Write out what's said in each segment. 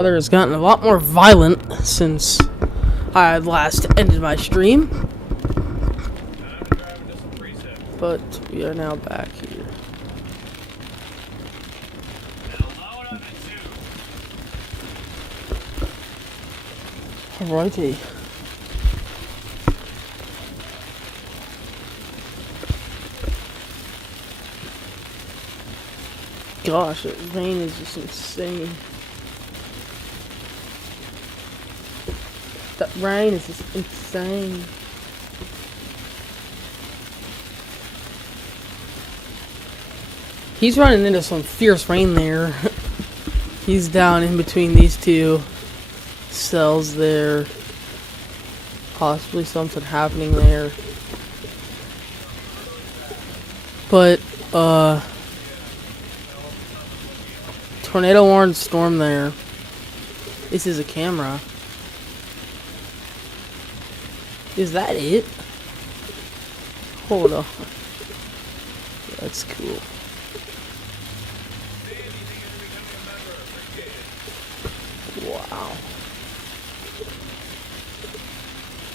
Weather has gotten a lot more violent since I last ended my stream, but we are now back here. Alrighty. Gosh, that rain is just insane. That rain is just insane. He's running into some fierce rain there. He's down in between these two cells there. Possibly something happening there. But, tornado warned storm there. This is a camera. Is that it? Hold on. That's cool. Wow.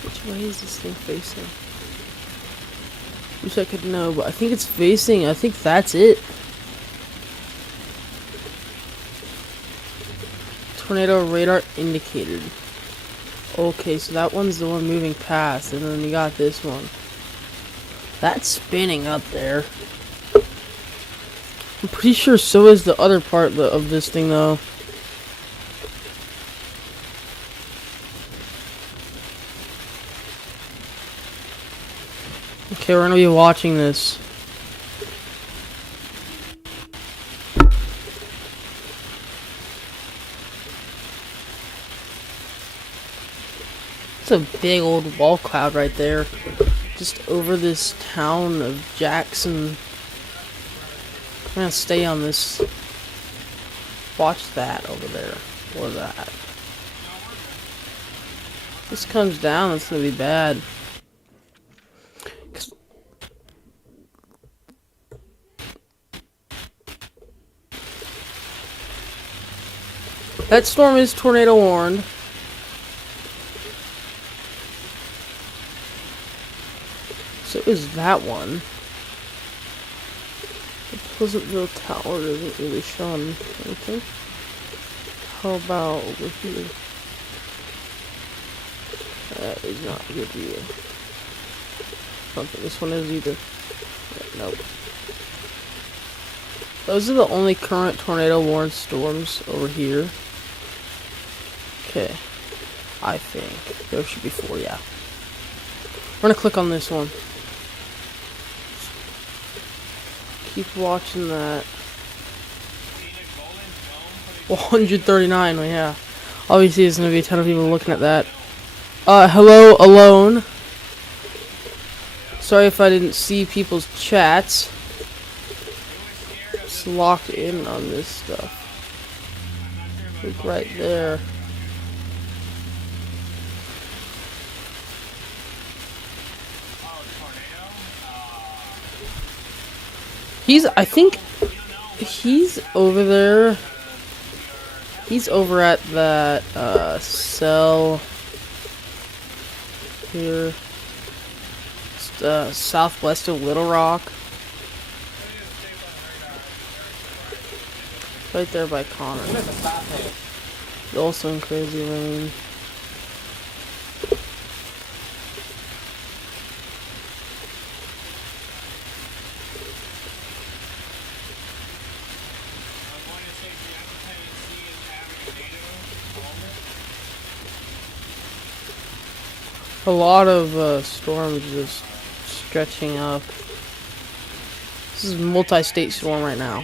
Which way is this thing facing? Wish I could know, but I think it's facing, I think that's it. Tornado radar indicated. Okay, so that one's the one moving past, and then you got this one. That's spinning up there. I'm pretty sure so is the other part of this thing, though. Okay, we're gonna be watching this. It's a big old wall cloud right there, just over this town of Jackson. I'm gonna stay on this. Watch that over there, or that. If this comes down, it's gonna be bad. That storm is tornado warned. So is that one. The Pleasantville Tower isn't really showing anything. How about over here? That is not a good view. I don't think this one is either. Yeah, nope. Those are the only current tornado warned storms over here. Okay. I think there should be 4, yeah. We're gonna click on this one. Keep watching that. 139, yeah. Obviously, there's gonna be a ton of people looking at that. Hello, alone. Sorry if I didn't see people's chats. Just locked in on this stuff. Look right there. I think he's over there. He's over at that, cell here. Just, southwest of Little Rock. Right there by Connor. Also in crazy rain. A lot of storms just stretching up. This is a multi-state storm right now.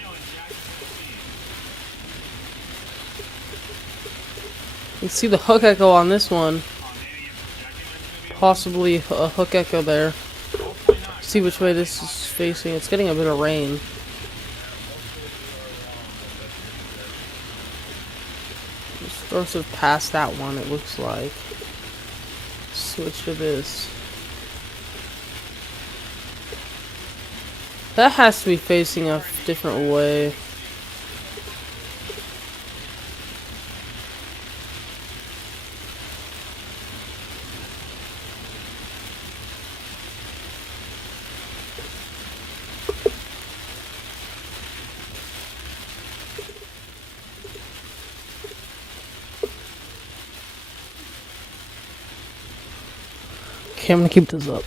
You can see the hook echo on this one. Possibly a hook echo there. See which way this is facing. It's getting a bit of rain. Storms have passed that one, it looks like. Switch to this. That has to be facing a different way. Okay, I'm gonna keep this up.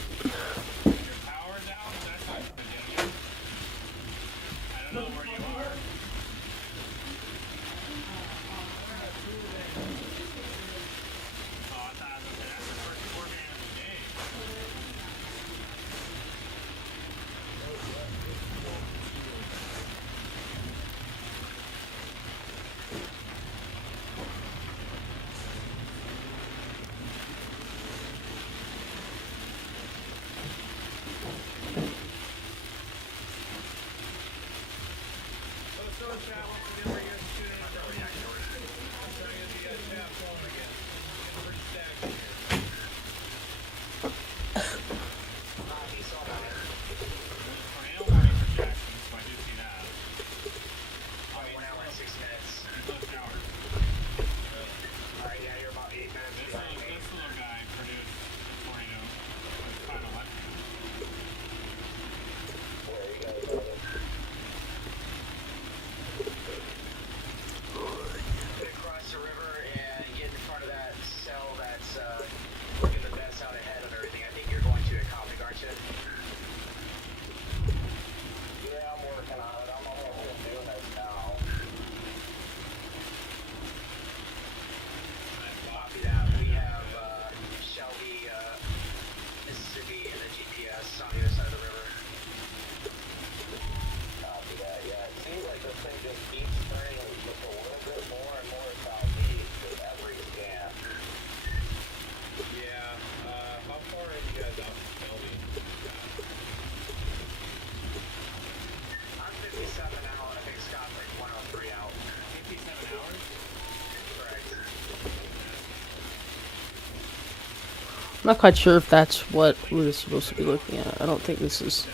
I'm not quite sure if that's what we're supposed to be looking at. I don't think this is.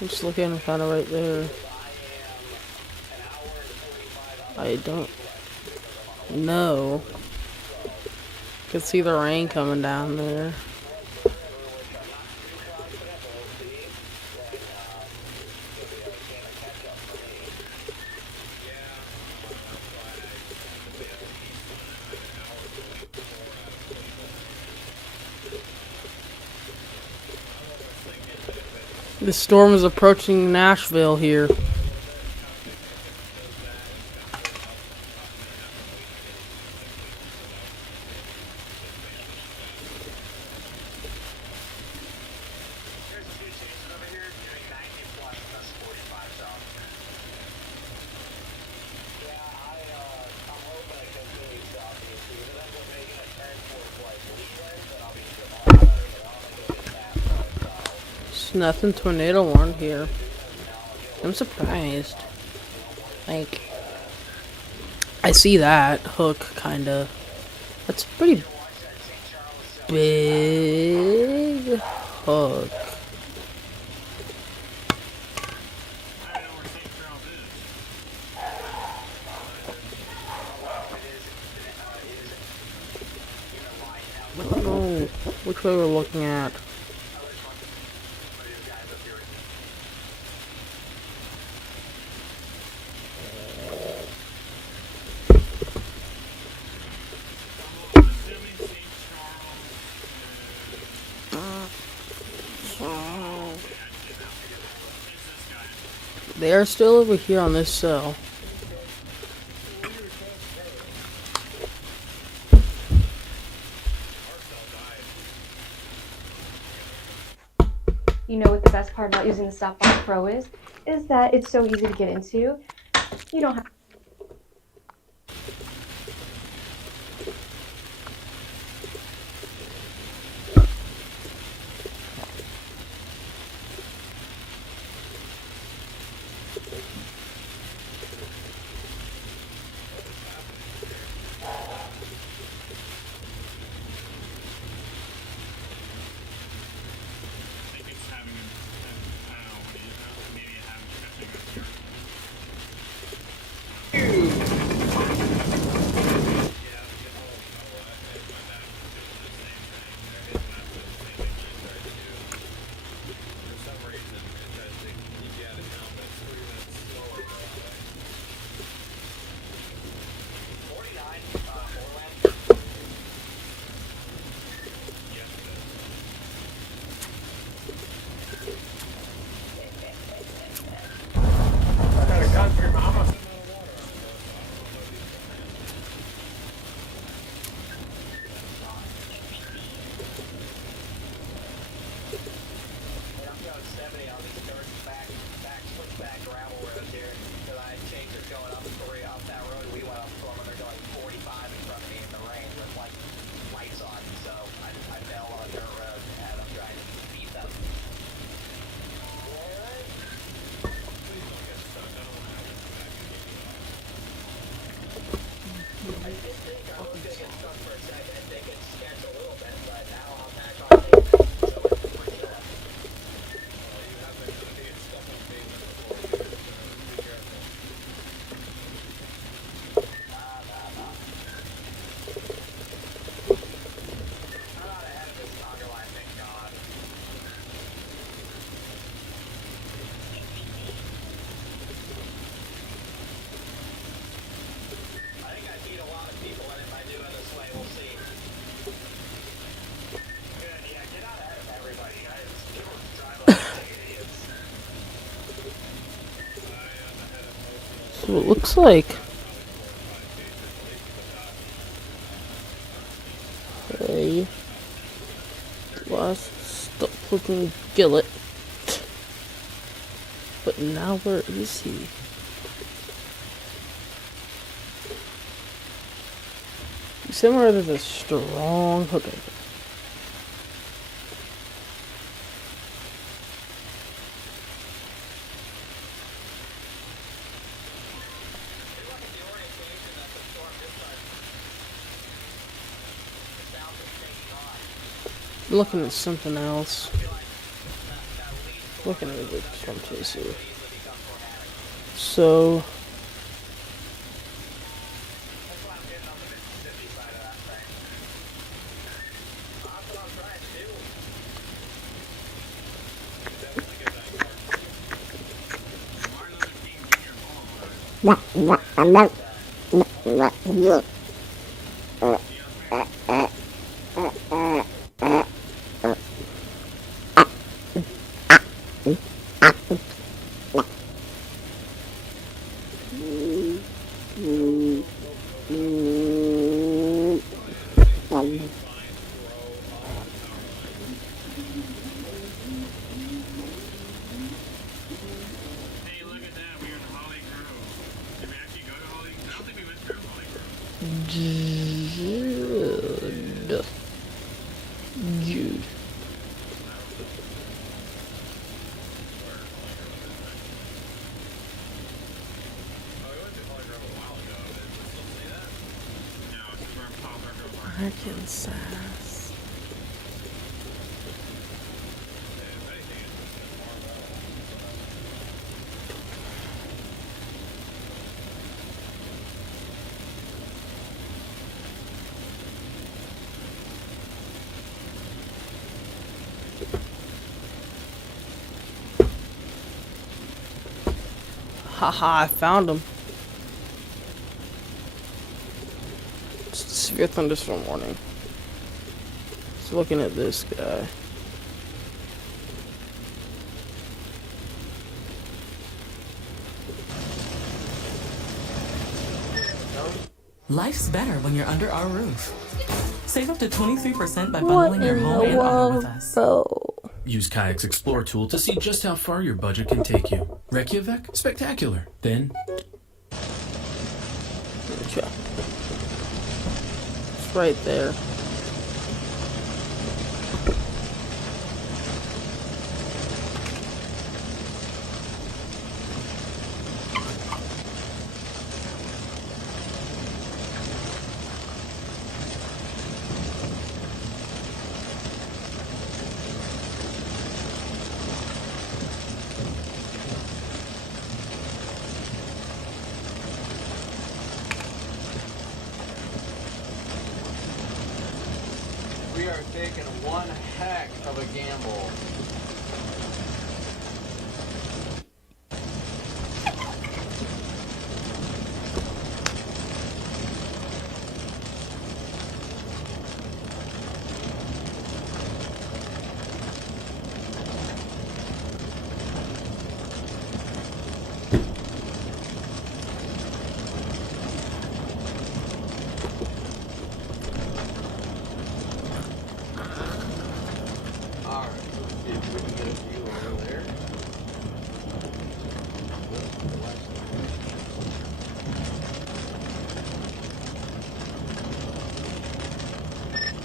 I'm just looking kind of right there. I don't know. You can see the rain coming down there. The storm is approaching Nashville here. There's nothing tornado warned here. I'm surprised. Like, I see that hook, kinda. That's a pretty big hook. I don't know which way we're looking at. They are still over here on this cell. You know what the best part about using the Stopbox Pro is that it's so easy to get into. You don't have So it looks like a last stop looking Gillet. But now where is he? Somewhere there's a strong hook. I'm looking at something else. Looking at the storm chaser. So Jude. Arkansas. Haha, I found him. It's a severe thunderstorm warning. Just looking at this guy. Life's better when you're under our roof. Save up to 23% by bundling your home and auto with us. Use Kayak's Explore tool to see just how far your budget can take you. Reykjavik? Spectacular. Then It's right there. We are taking one heck of a gamble.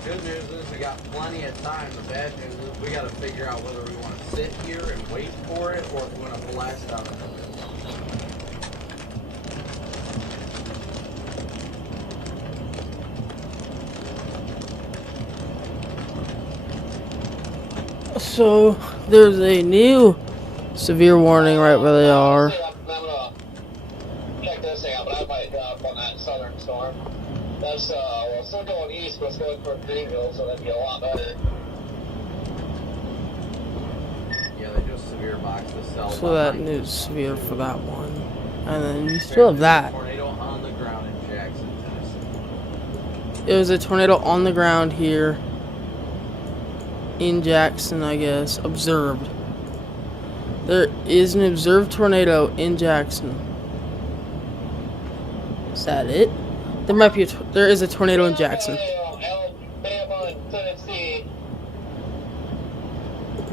Good news is we got plenty of time. The bad news is we got to figure out whether we want to sit here and wait for it or if we want to blast out of it. So there's a new severe warning right where they are. I'm gonna check this thing out, but I might on that southern storm. That's well, it's still going east, but it's going toward Greenville, so that'd be a lot better. Yeah, they just severe box the cell. So that news severe for that one. And then you still have that. Tornado on the ground in Jackson, Tennessee. It was a tornado on the ground here in Jackson, I guess. Observed. There is an observed tornado in Jackson. Is that it? There might be there is a tornado in Jackson. Alabama and Tennessee.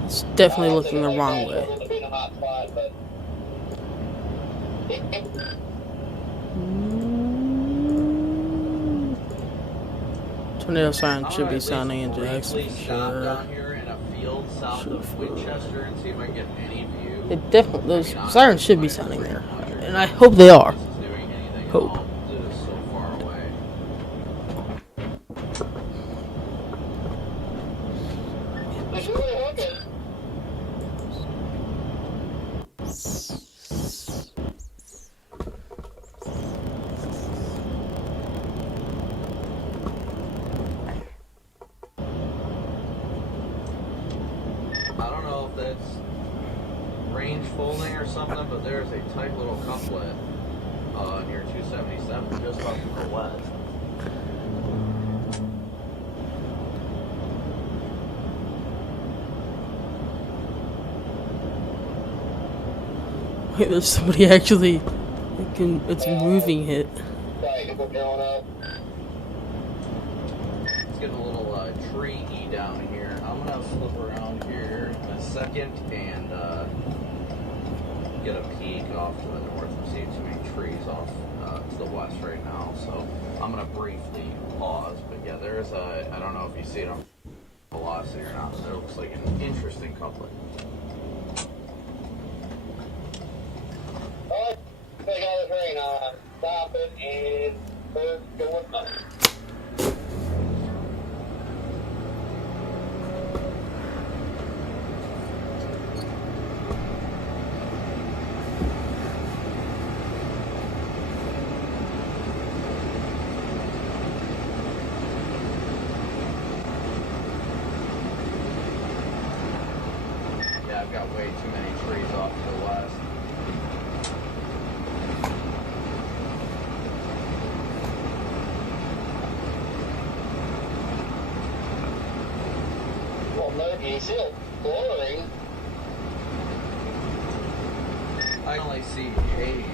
It's definitely looking the wrong way. Nashville to be in a hot spot, but Tornado siren I'm should gonna be at sounding in least Jackson briefly for stop sure. down here in a field south of Winchester and see if I can get any view. It definitely, those sirens should be sounding there, and I hope they are. This is doing anything at Hope. all. It is so far away. it's really hooking. I don't know if that's range folding or something, but there's a tight little couplet near 277 just off to the west. Wait, there's somebody actually. It's moving it. Right, we're going up. It's getting a little tree-y down here. I'm gonna flip around here in a second and get a peek off to the north. I'm seeing too many trees off to the west right now, so I'm gonna briefly pause. But yeah, there's a, I don't know if you see it on velocity or not, but it looks like an interesting couplet. Alright, take out the train. Stop it and we're going up. Yeah, I've got way too many trees off to the west. Well, no, he's still blurring. I can only see haze.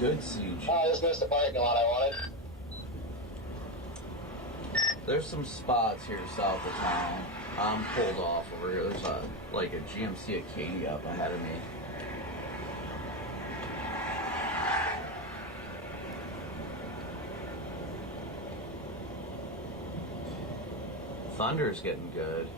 Good siege. Oh, I just missed the parking lot I wanted. There's some spots here south of town. I'm pulled off over here. There's a like a GMC Acadia up ahead of me. Thunder's getting good.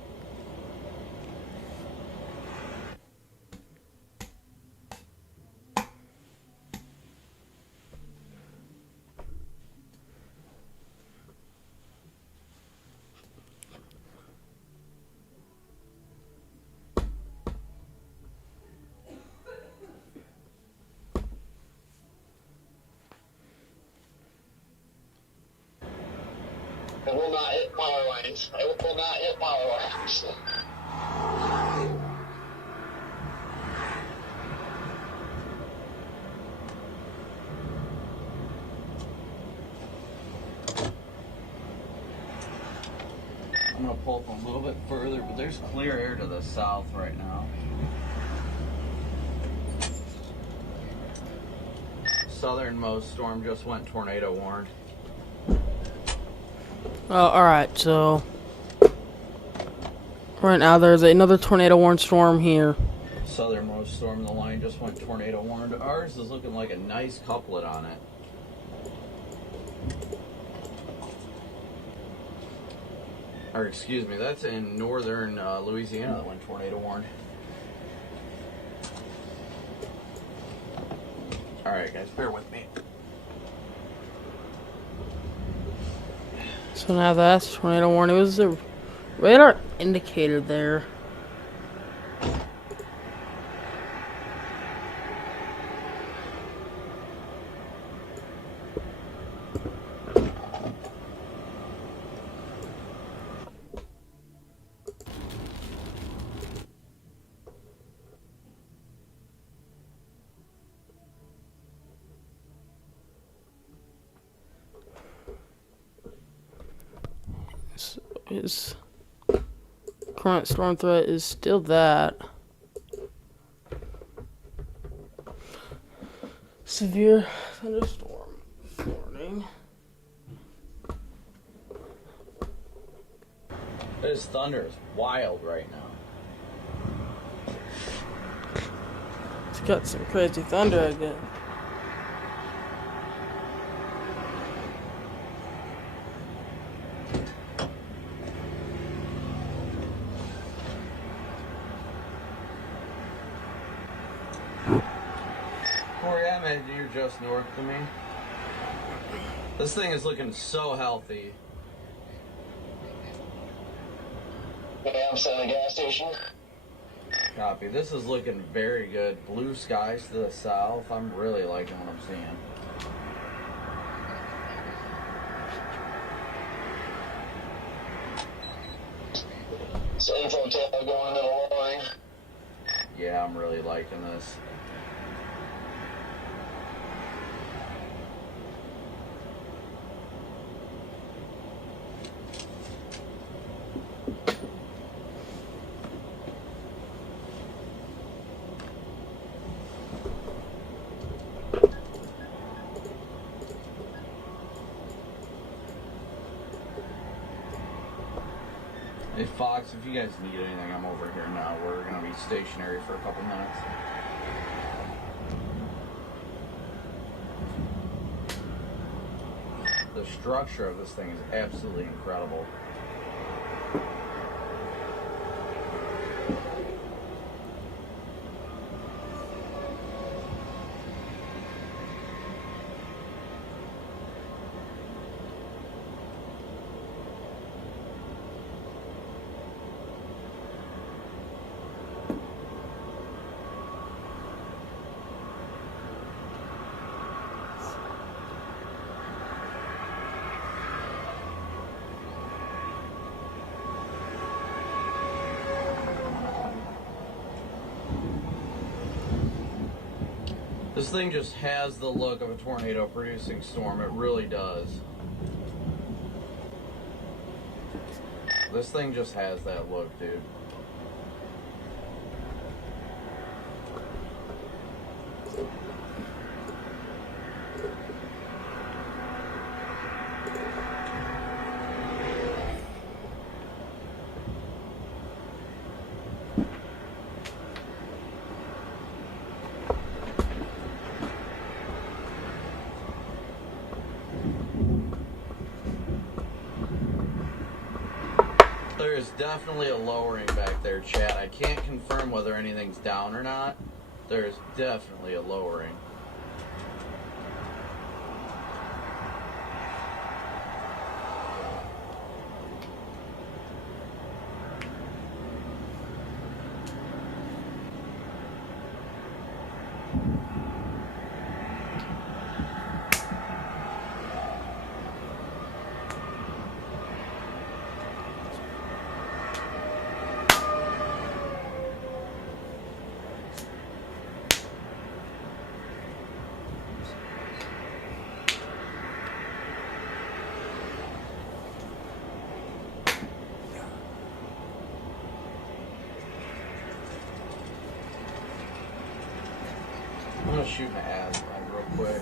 It will not hit power lines. It will not hit power lines. I'm gonna pull up a little bit further, but there's clear air to the south right now. Southernmost storm just went tornado warned. Alright, so. Right now there's another tornado warned storm here. Southernmost storm in the line just went tornado warned. Ours is looking like a nice couplet on it. Or excuse me, that's in northern Louisiana that went tornado warned. Alright guys, bear with me. So now that's tornado warning. It was a radar indicator there. his current storm threat is still that. Severe thunderstorm warning. This thunder is wild right now. It's got some crazy thunder, I guess. Where I'm at, you're just north of me. This thing is looking so healthy. Yeah, I'm sitting at the gas station. Copy. This is looking very good. Blue skies to the south. I'm really liking what I'm seeing. So info tail going into the line. Yeah, I'm really liking this. Hey Fox, if you guys need anything, I'm over here now. We're gonna be stationary for a couple minutes. The structure of this thing is absolutely incredible. This thing just has the look of a tornado producing storm. It really does. This thing just has that look, dude. There is definitely a lowering back there, chat. I can't confirm whether anything's down or not. There is definitely a lowering. I'm gonna shoot an ad real quick.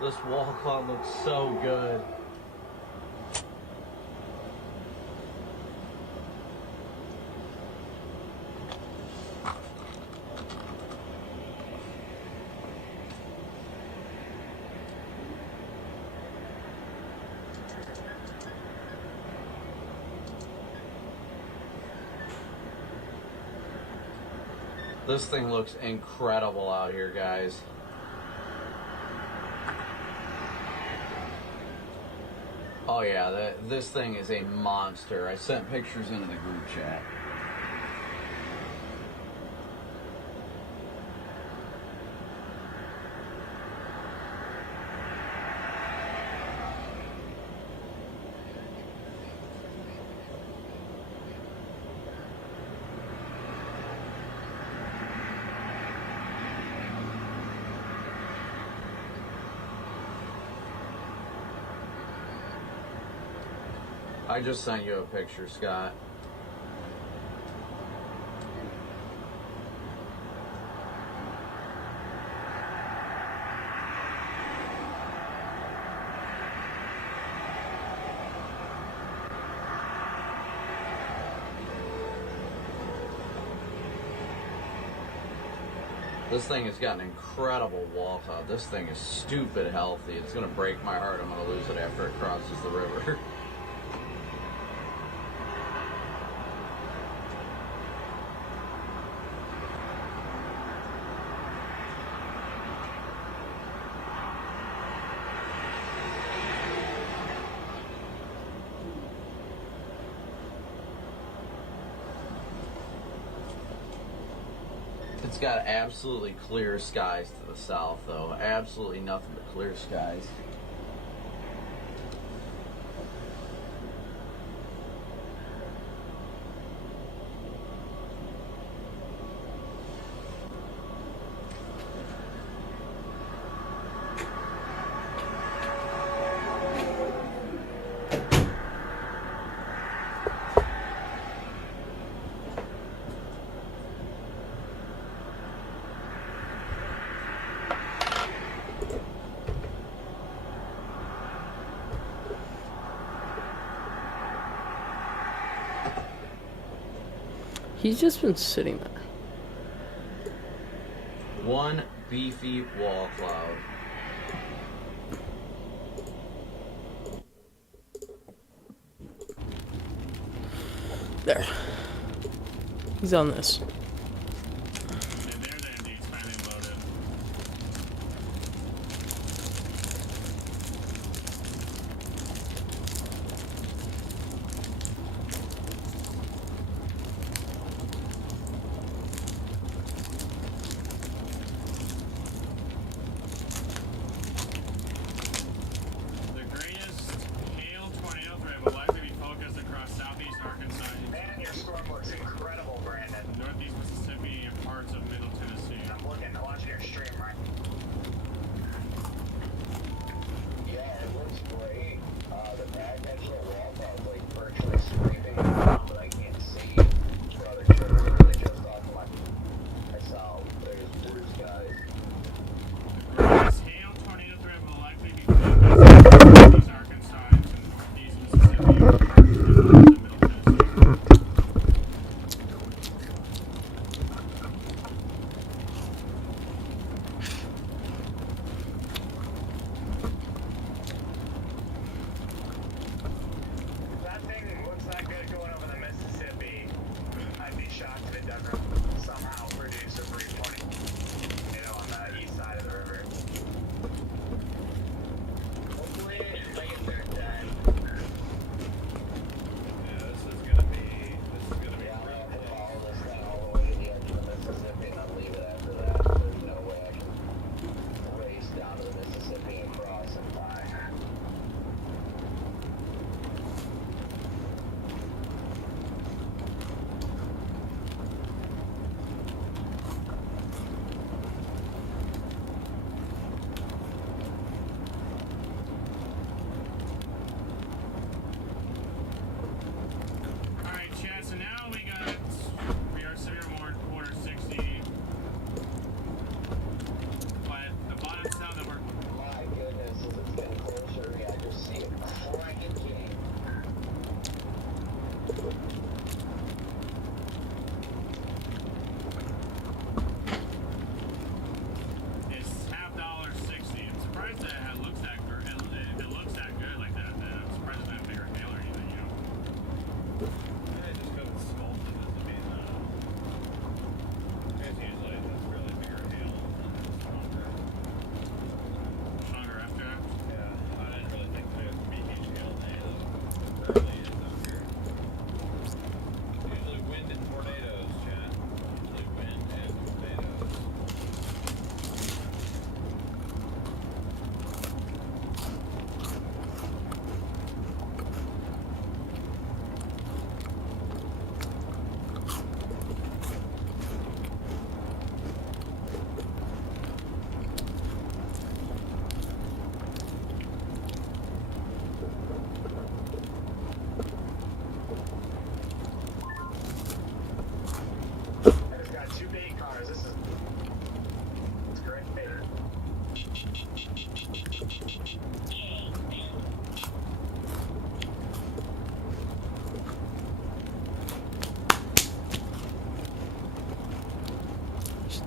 This wall cloud looks so good. This thing looks incredible out here, guys. Oh yeah, this thing is a monster. I sent pictures into the group chat. I just sent you a picture, Scott. This thing has got an incredible wall cloud. This thing is stupid healthy. It's gonna break my heart. I'm gonna lose it after it crosses the river. It's got absolutely clear skies to the south, though. Absolutely nothing but clear skies. He's just been sitting there. One beefy wall cloud. There. He's on this. Man, your storm looks incredible, Brandon. Northeast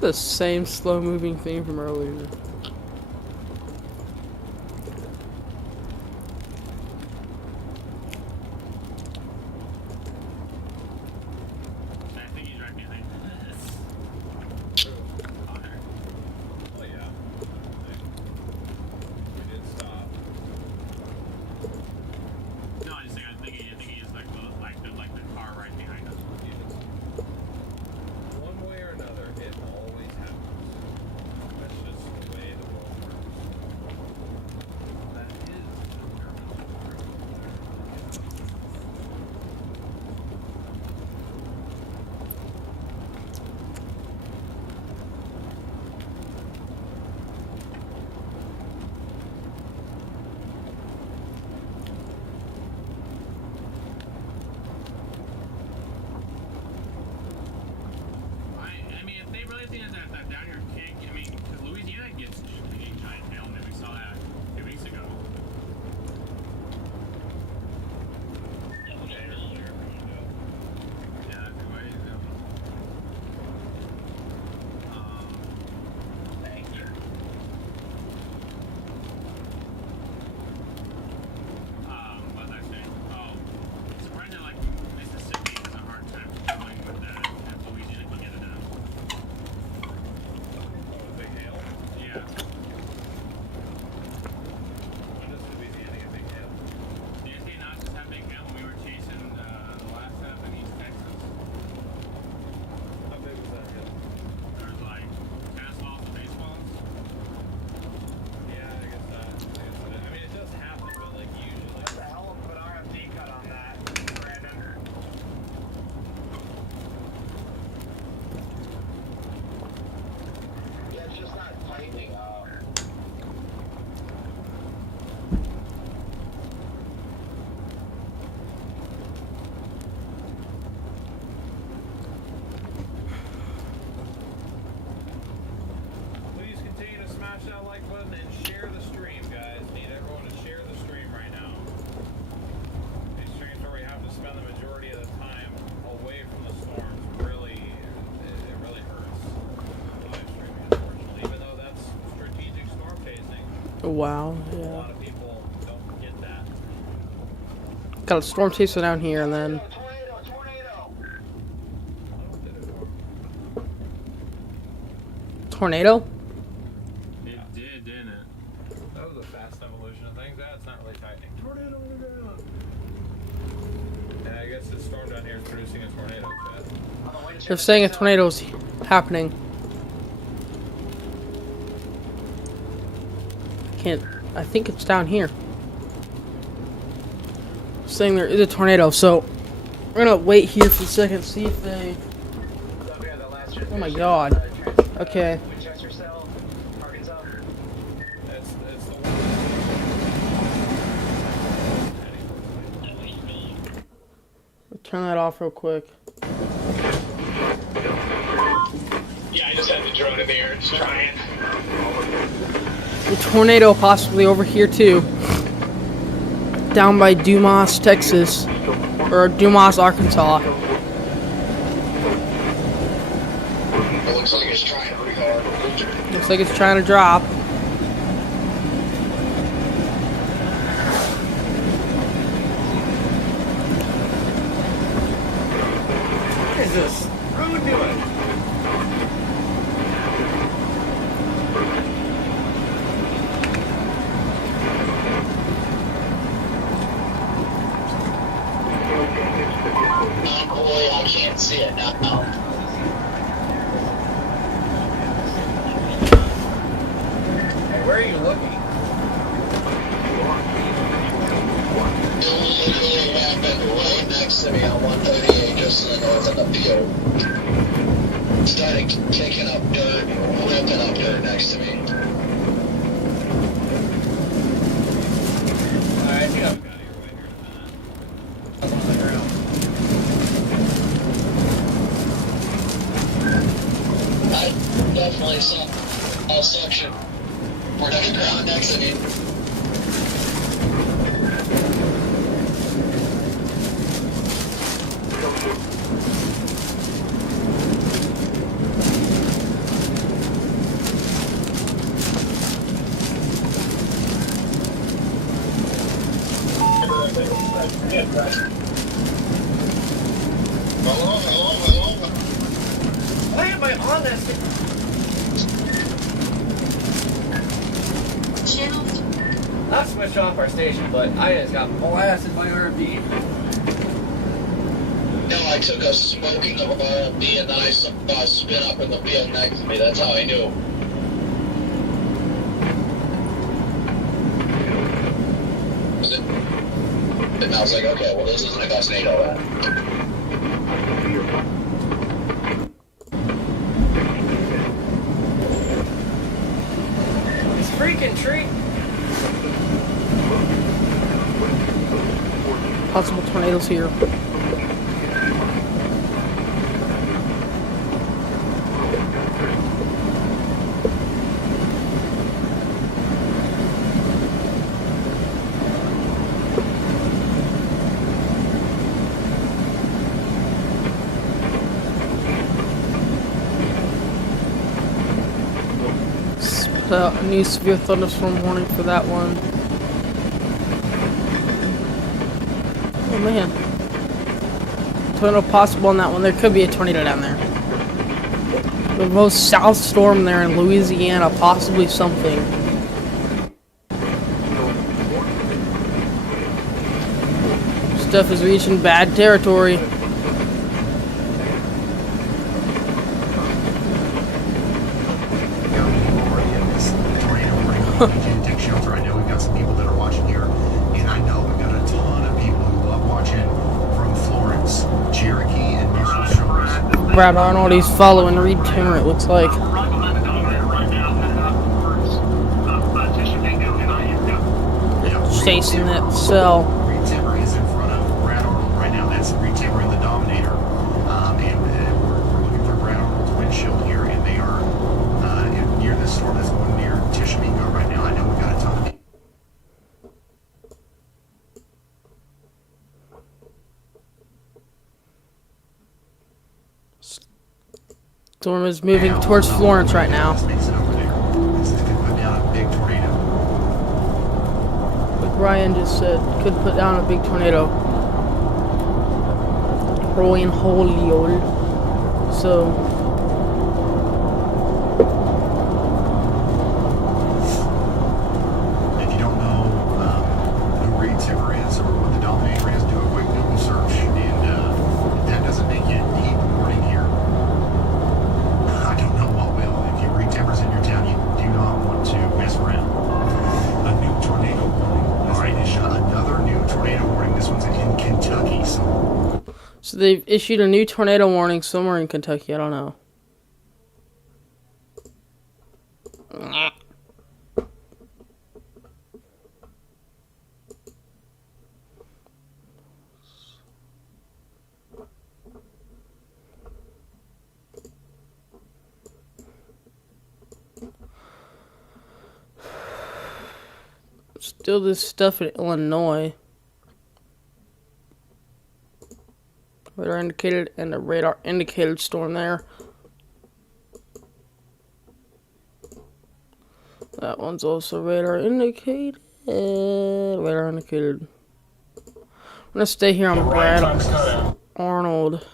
The same slow-moving thing from earlier. I think he's right behind this. Connor. Oh yeah. We did stop. No, I just think I think he is like the car right behind us. One way or another, it always happens. That's just the way the world works. That is I mean, if they really think that down here can't, I mean, 'cause Louisiana gets giant hail, and we saw that 2 weeks ago. Yeah, that's the way to go. Thank you. What was I saying? Oh, surprised that like Mississippi has a hard time dealing with that, and Louisiana can get it done. big hail. Yeah. When does Louisiana get big hail? Did they not just have big hail when we were chasing the last half in East Texas? How big was that hail? There was like tennis balls and baseballs. Yeah, I guess that. I mean, it does happen, but like usually. That's a hell of an RFD cut on that, Brandon. Yeah, it's just not tightening up. Please continue to smash that like button and share the stream, guys. Need everyone to share the stream right now. These streams where we have to spend the majority of the time away from the storms really, it really hurts. Live streaming, unfortunately, even though that's strategic storm chasing. Wow, A yeah. lot of people don't get that. Got a storm chaser down here, and then Tornado, tornado! Oh, did it work? tornado. It did, didn't it? That was a fast evolution of things. That's not really tightening. Tornado on the ground. Yeah, I guess this storm down here is producing a tornado, Chad. They're saying a tornado's happening. Can't. I think it's down here. Saying there is a tornado, so we're gonna wait here for a second, see if they. Oh my God. Okay. Winchester cell, Arkansas. It's the Turn that off real quick. Yeah, I just had the drone in the air, just trying. A tornado possibly over here too. Down by Dumas, Texas. Or Dumas, Arkansas. It looks like it's trying pretty hard. Looks like it's trying to drop. What is this? Road doing? Boy, I can't see it now. Hey, where are you looking? It literally happened right next to me on 138, just to the north of the field. Started kicking up dirt, ripping up dirt next to me. Alright, yeah. Up on the ground. I definitely saw a section where the ground next to me. on that station. Not switched off our station, but I just got blasted by RB. No, I took a smoking of RMB and then I saw a spin up in the field next to me. That's how I knew. And I was like, okay, well, this isn't a Gus NATO then. This freaking tree. Possible tornadoes here. A new severe thunderstorm warning for that one. Oh man. Tornado possible on that one. There could be a tornado down there. The most south storm there in Louisiana, possibly something. Stuff is reaching bad territory. Take shelter. I know we've got some people that are watching here, and I know we've got a ton of people who love watching from Florence, Cherokee, and Mutual Shores. Brad Arnold, he's following Reed Timmer, it looks like. Chasing that cell. Reed Timmer is in front of Brad Arnold right now. That's Reed Timmer in the Dominator. And we're looking for Brad Arnold's windshield here, and they are near this storm that's going near Tishomingo right now. I know we've got a ton of people. Storm is moving towards Florence right now. This makes it over there. This is going to put down a big tornado. Like Ryan just said, could put down a big tornado. Rolling holy. So If you don't know who Reed Timmer is or what the Dominator is, do a quick Google search. And if that doesn't make you heed the warning here, I don't know what will. If you Reed Timmer's in your town, you do not want to mess around. A new tornado warning. All right, another new tornado warning. This one's in Kentucky. So they've issued a new tornado warning somewhere in Kentucky. I don't know. Still this stuff in Illinois. Radar indicated and a radar indicated storm there. That one's also radar indicated. Radar indicated. I'm gonna stay here on Brad Arnold.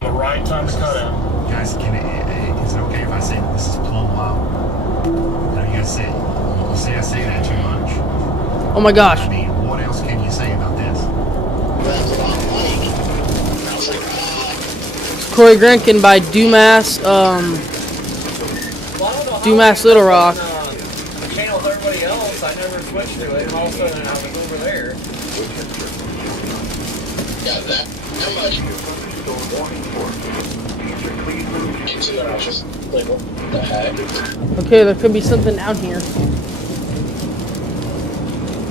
The right time's cut out. Guys, is it okay if I say this is plumb wild? Now you guys say, you say I say that too much. Oh my gosh. I mean, what else can you say about this? Corey Grankin by Dumas, Dumas Little Rock. Channel with everybody else, I never switched to it, and all of a sudden I was over there. Yeah, that much. Into it, I was just like, what the heck? Okay, there could be something down here.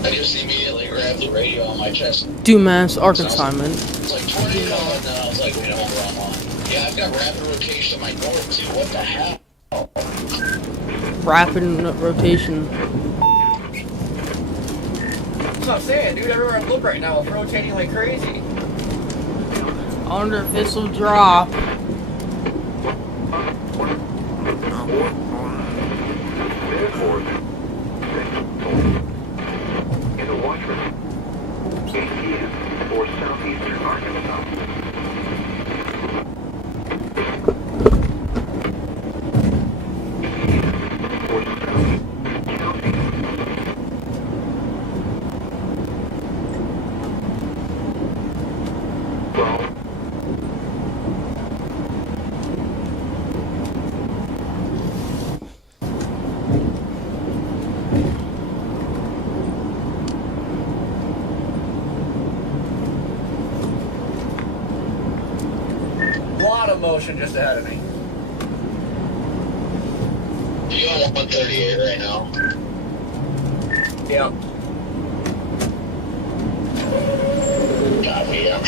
I just immediately grabbed the radio on my chest. Dumas, Arkansas, man. It's like tornado, and then I was like, wait, hold on. Yeah, I've got rapid rotation to my north too. What the hell? Rapid rotation. That's what I'm saying, dude. Everywhere I look right now, it's rotating like crazy. I wonder if this will drop. for southeastern Arkansas. For southeast county. Well, Lot of motion just ahead of me. You on 138 right now? Yep. Copy, yeah.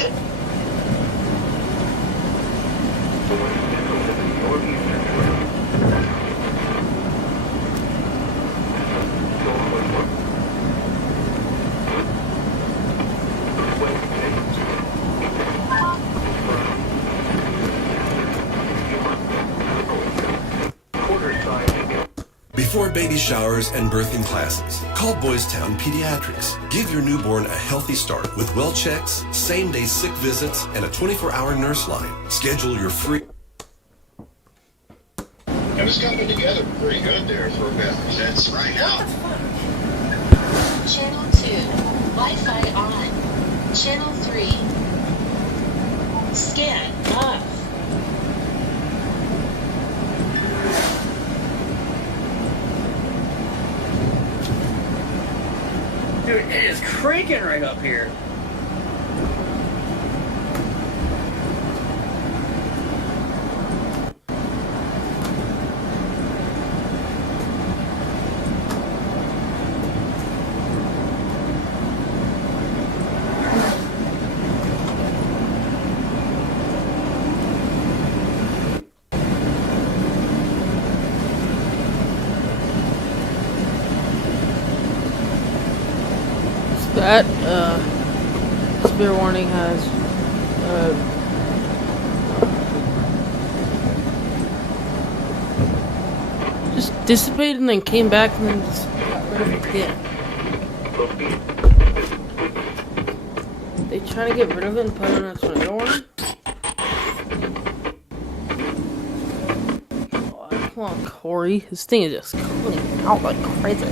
northeastern trail. Before baby showers and birthing classes, call Boys Town Pediatrics. Give your newborn a healthy start with well checks, same-day sick visits, and a 24-hour nurse line. Schedule your free... It was coming together pretty good there for a bit. That's right now. Channel 2. Wi-Fi on. Channel 3. Scan off. Dude, it is cranking right up here. That severe warning has just dissipated and then came back and then just got rid of it again. They try to get rid of it and put it on a tornado warning? Oh, come on, Corey. This thing is just coming out like crazy.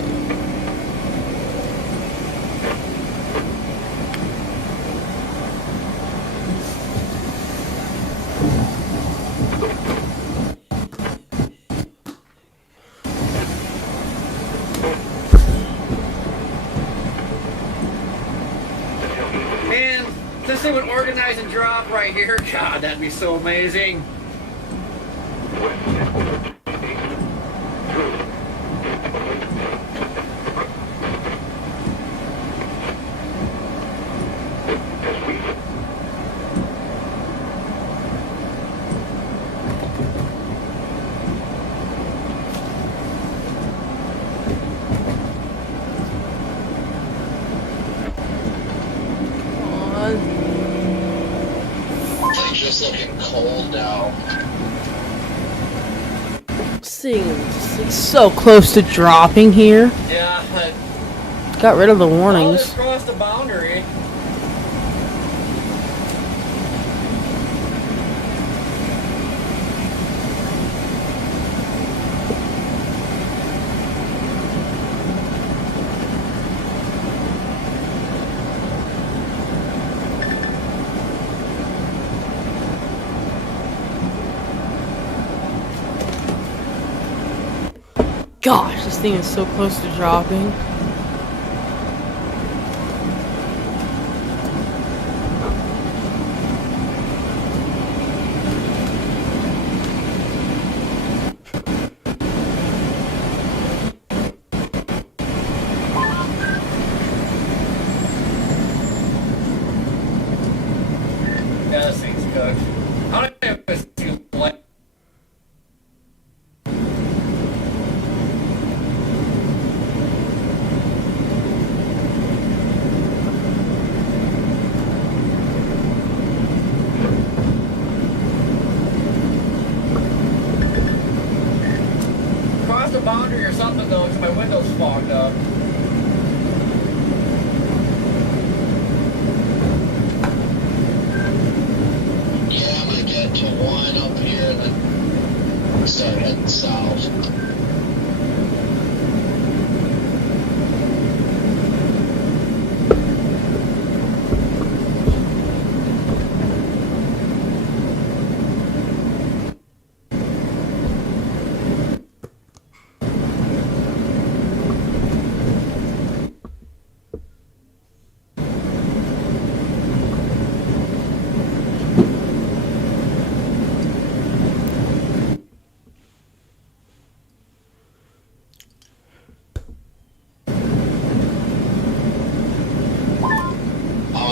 Man, this thing would organize and drop right here. God, that'd be so amazing. Just looking cold now. Seeing just like so close to dropping here. Yeah, but Got rid of the all warnings. this crossed the boundary. Gosh, this thing is so close to dropping. Yeah, this thing's cooked. I don't know if it's too late. Cross the boundary or something though, because my window's fogged up. start heading south.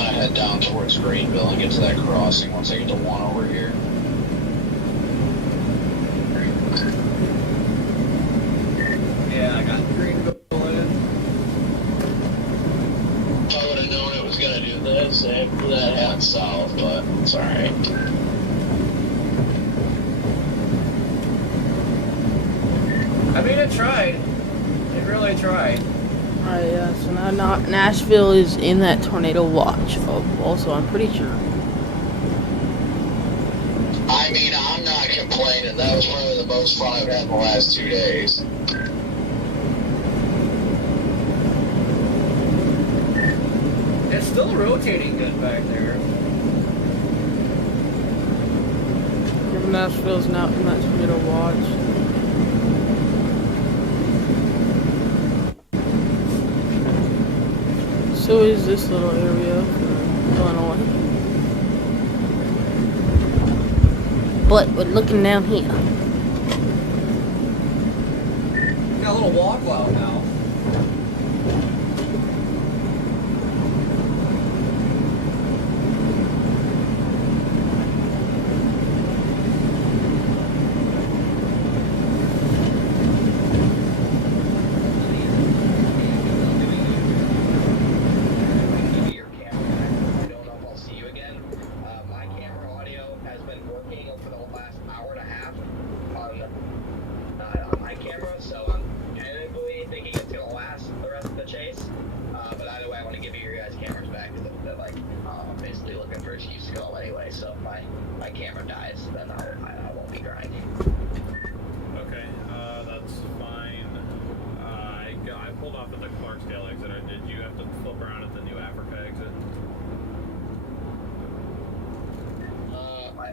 Head down towards Greenville and get to that crossing once I get to one over here. Yeah, I got Greenville in. If I would have known it was gonna do this, I'd put that head south, but it's alright. I mean, it tried. It really tried. Alright, yeah, so now Nashville is in that tornado watch. Also, I'm pretty sure. I mean, I'm not complaining. That was probably the most fun I've had in the last 2 days. It's still rotating good back there. Nashville's now in that tornado watch. So is this little area of Illinois. But we're looking down here. Got a little wall cloud now.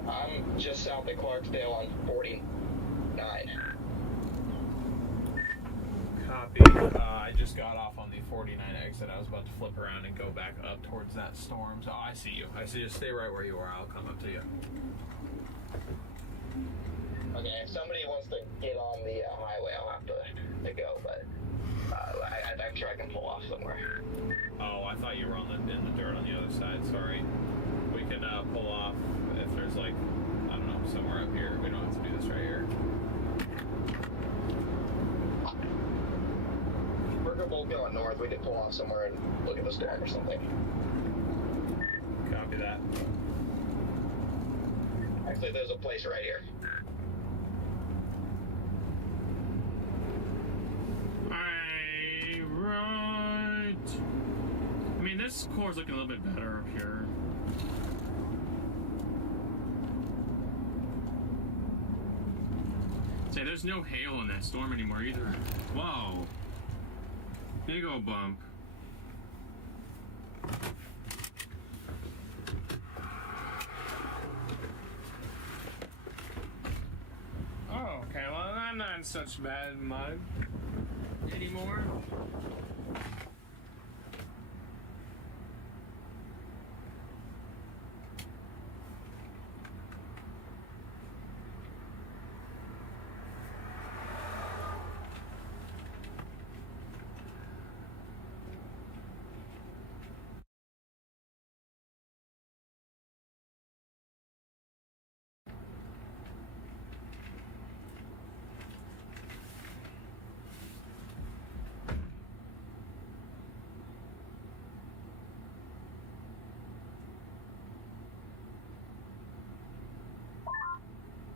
I'm just south of Clarksdale on 49. Copy. I just got off on the 49 exit. I was about to flip around and go back up towards that storm. So I see you. I see you. Stay right where you are. I'll come up to you. Okay, if somebody wants to get on the highway, I'll have to go, but I'm sure I can pull off somewhere. Oh, I thought you were in the dirt on the other side. Sorry. We can pull off if there's like, I don't know, somewhere up here. We don't have to do this right here. We're both going north. We can pull off somewhere and look at the storm or something. Copy that. Actually, there's a place right here. Right. I mean, this core's looking a little bit better up here. Say, there's no hail in that storm anymore either. Whoa. Big ol' bump. Oh, okay, well, I'm not in such bad mud anymore.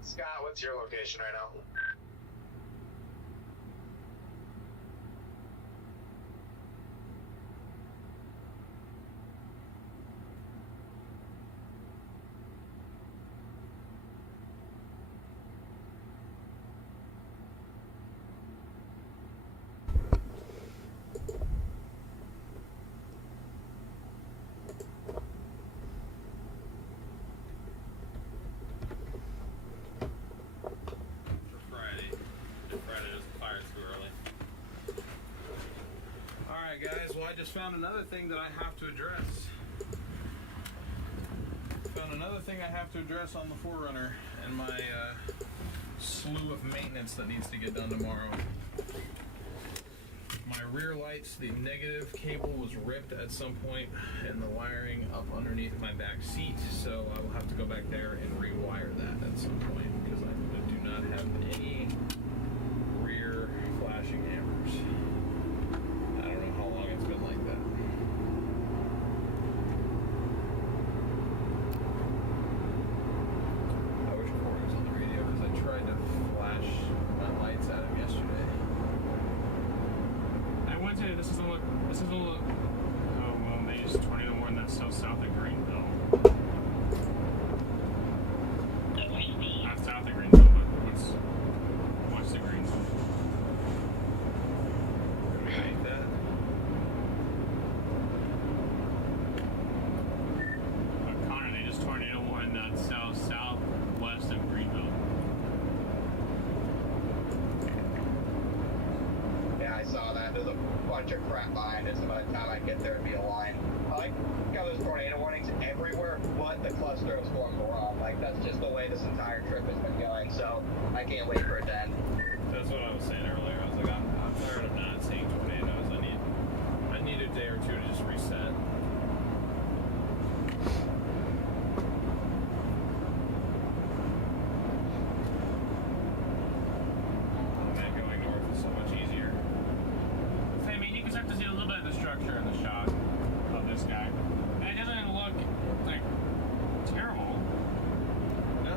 Scott, what's your location right now? just found another thing that I have to address. Found another thing I have to address on the 4Runner and my slew of maintenance that needs to get done tomorrow. My rear lights, the negative cable was ripped at some point in the wiring up underneath my back seat, so I will have to go back there and rewire that at some point because I do not have any rear flashing hammers. I don't know how long it's been like that. I wish Corey was on the radio because I tried to flash my lights at him yesterday. I went to, this is a look, oh, well, they just tornado warned that's so south of Greenville. Not south of Greenville, but what's the Greenville? Can we make that? Connor, they just tornado warned that southwest of Greenville. Yeah, I saw that. There's a bunch of crap behind it, so by the time I get there, it'd be a line. I like how there's tornado warnings everywhere, but the cluster of storms were on. Like, that's just the way this entire trip has been going, so I can't wait for it to end. That's what I was saying earlier. I was like, I'm tired of not seeing tornadoes. I need a day or two to just reset. And going north is so much easier. I mean, you can start to see a little bit of the structure in the shot of this guy. And it doesn't look like terrible. No.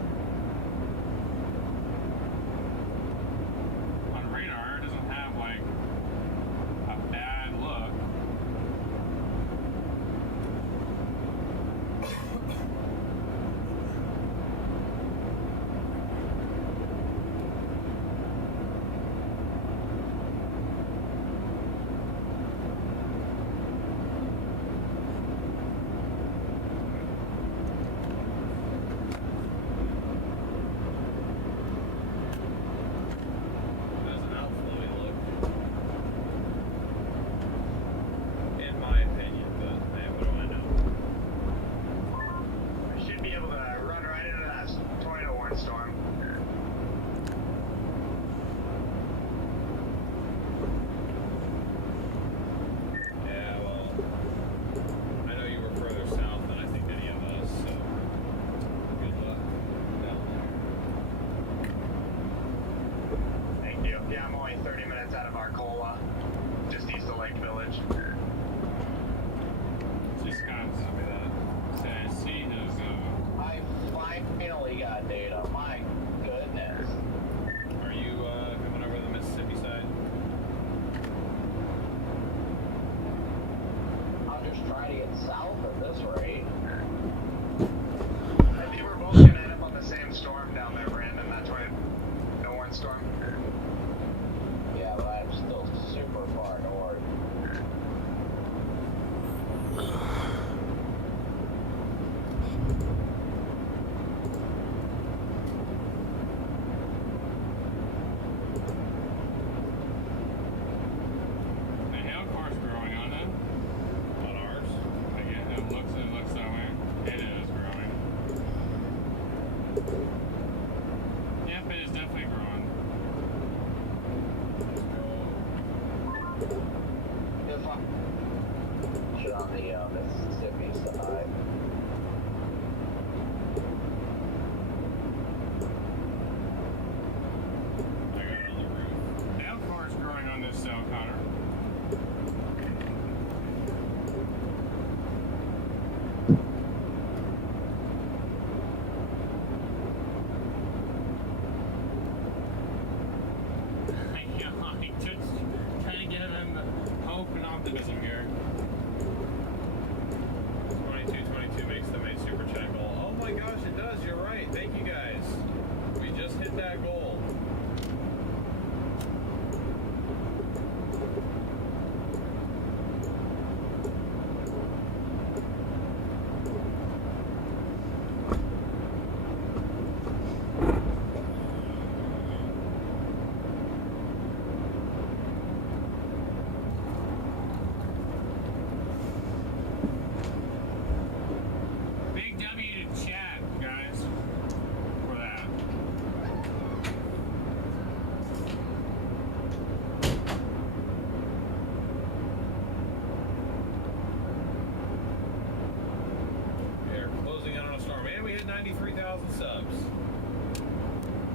3,000 subs.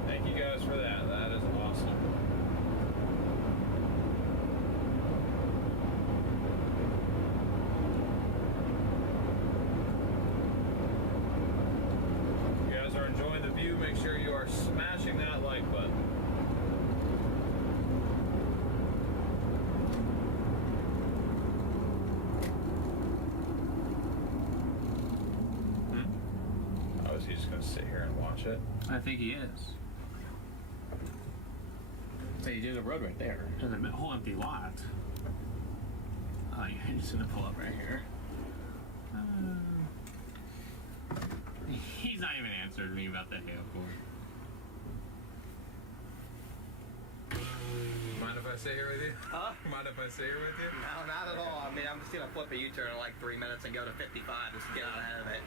Thank you guys for that. That is awesome. If you guys are enjoying the view, make sure you are smashing that like button. Oh, is he just gonna sit here and watch it? I think he is. So you do the road right there. In the whole empty lot. Oh, yeah, he's gonna pull up right here. He's not even answered me about that hail cord. Mind if I sit here with you? Huh? Mind if I sit here with you? No, not at all. I mean, I'm just gonna flip a U-turn in like 3 minutes and go to 55 just to get out ahead of it.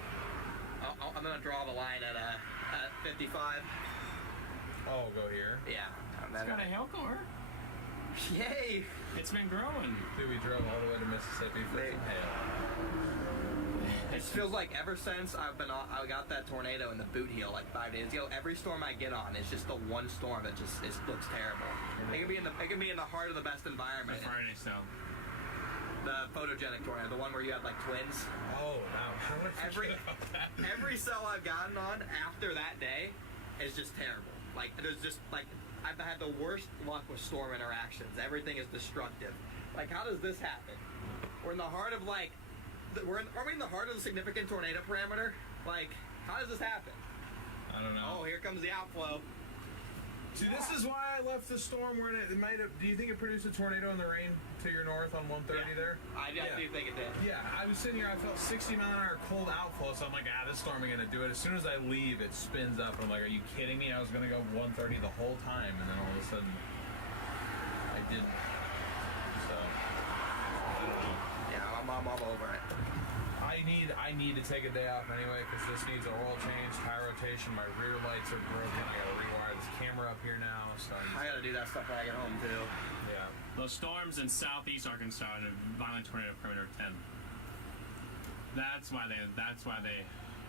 I'm gonna draw the line at 55. Oh, go here? Yeah. It's got a hail core. Yay! It's been growing. Dude, we drove all the way to Mississippi for some hail. It feels like ever since I got that tornado in the boot heel like 5 days ago, every storm I get on is just the one storm that just looks terrible. It can be in the heart of the best environment. The Friday cell. The photogenic tornado, the one where you have like twins. Oh, wow. How did I forget about that? Every cell I've gotten on after that day is just terrible. Like, there's just, like, I've had the worst luck with storm interactions. Everything is destructive. Like, how does this happen? We're in the heart of, like, are we in the heart of the significant tornado parameter? Like, how does this happen? I don't know. Oh, here comes the outflow. See, this is why I left the storm where it might have. Do you think it produced a tornado in the rain to your north on 130 there? I do think it did. Yeah, I was sitting here, I felt 60 mile an hour cold outflow, so I'm like, this storm ain't gonna do it. As soon as I leave, it spins up. I'm like, are you kidding me? I was gonna go 130 the whole time, and then all of a sudden, I didn't. So, I don't know. Yeah, I'm all over it. I need to take a day off anyway, because this needs an oil change, tire rotation, my rear lights are broken, I gotta rewire this camera up here now, so I gotta do that stuff when I get home too. Yeah. Those storms in southeast Arkansas and a violent tornado perimeter 10. That's why they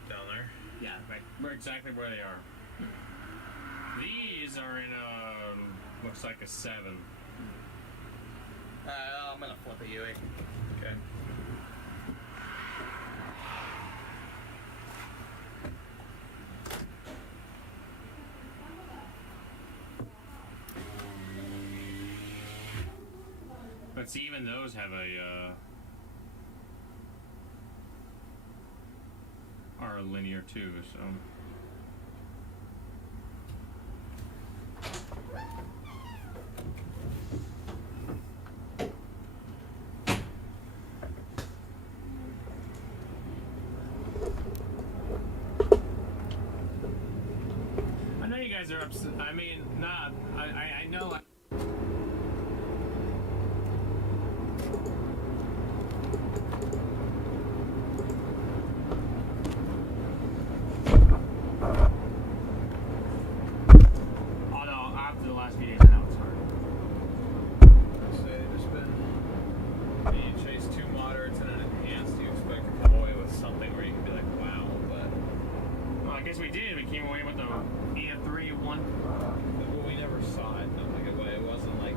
Down there? Yeah, like we're exactly where they are. These are in looks like a 7. I'm gonna flip a Yui. Okay. But see, even those have are linear too, so. I know you guys are upset. I mean, nah, I know. Although after the last few days, I know it's hard. Say there's been you chase 2 moderates and an enhanced, you expect to come away with something where you can be like, wow, but Well, I guess we did. We came away with the EF3 1. well, we never saw it in a good way. It wasn't like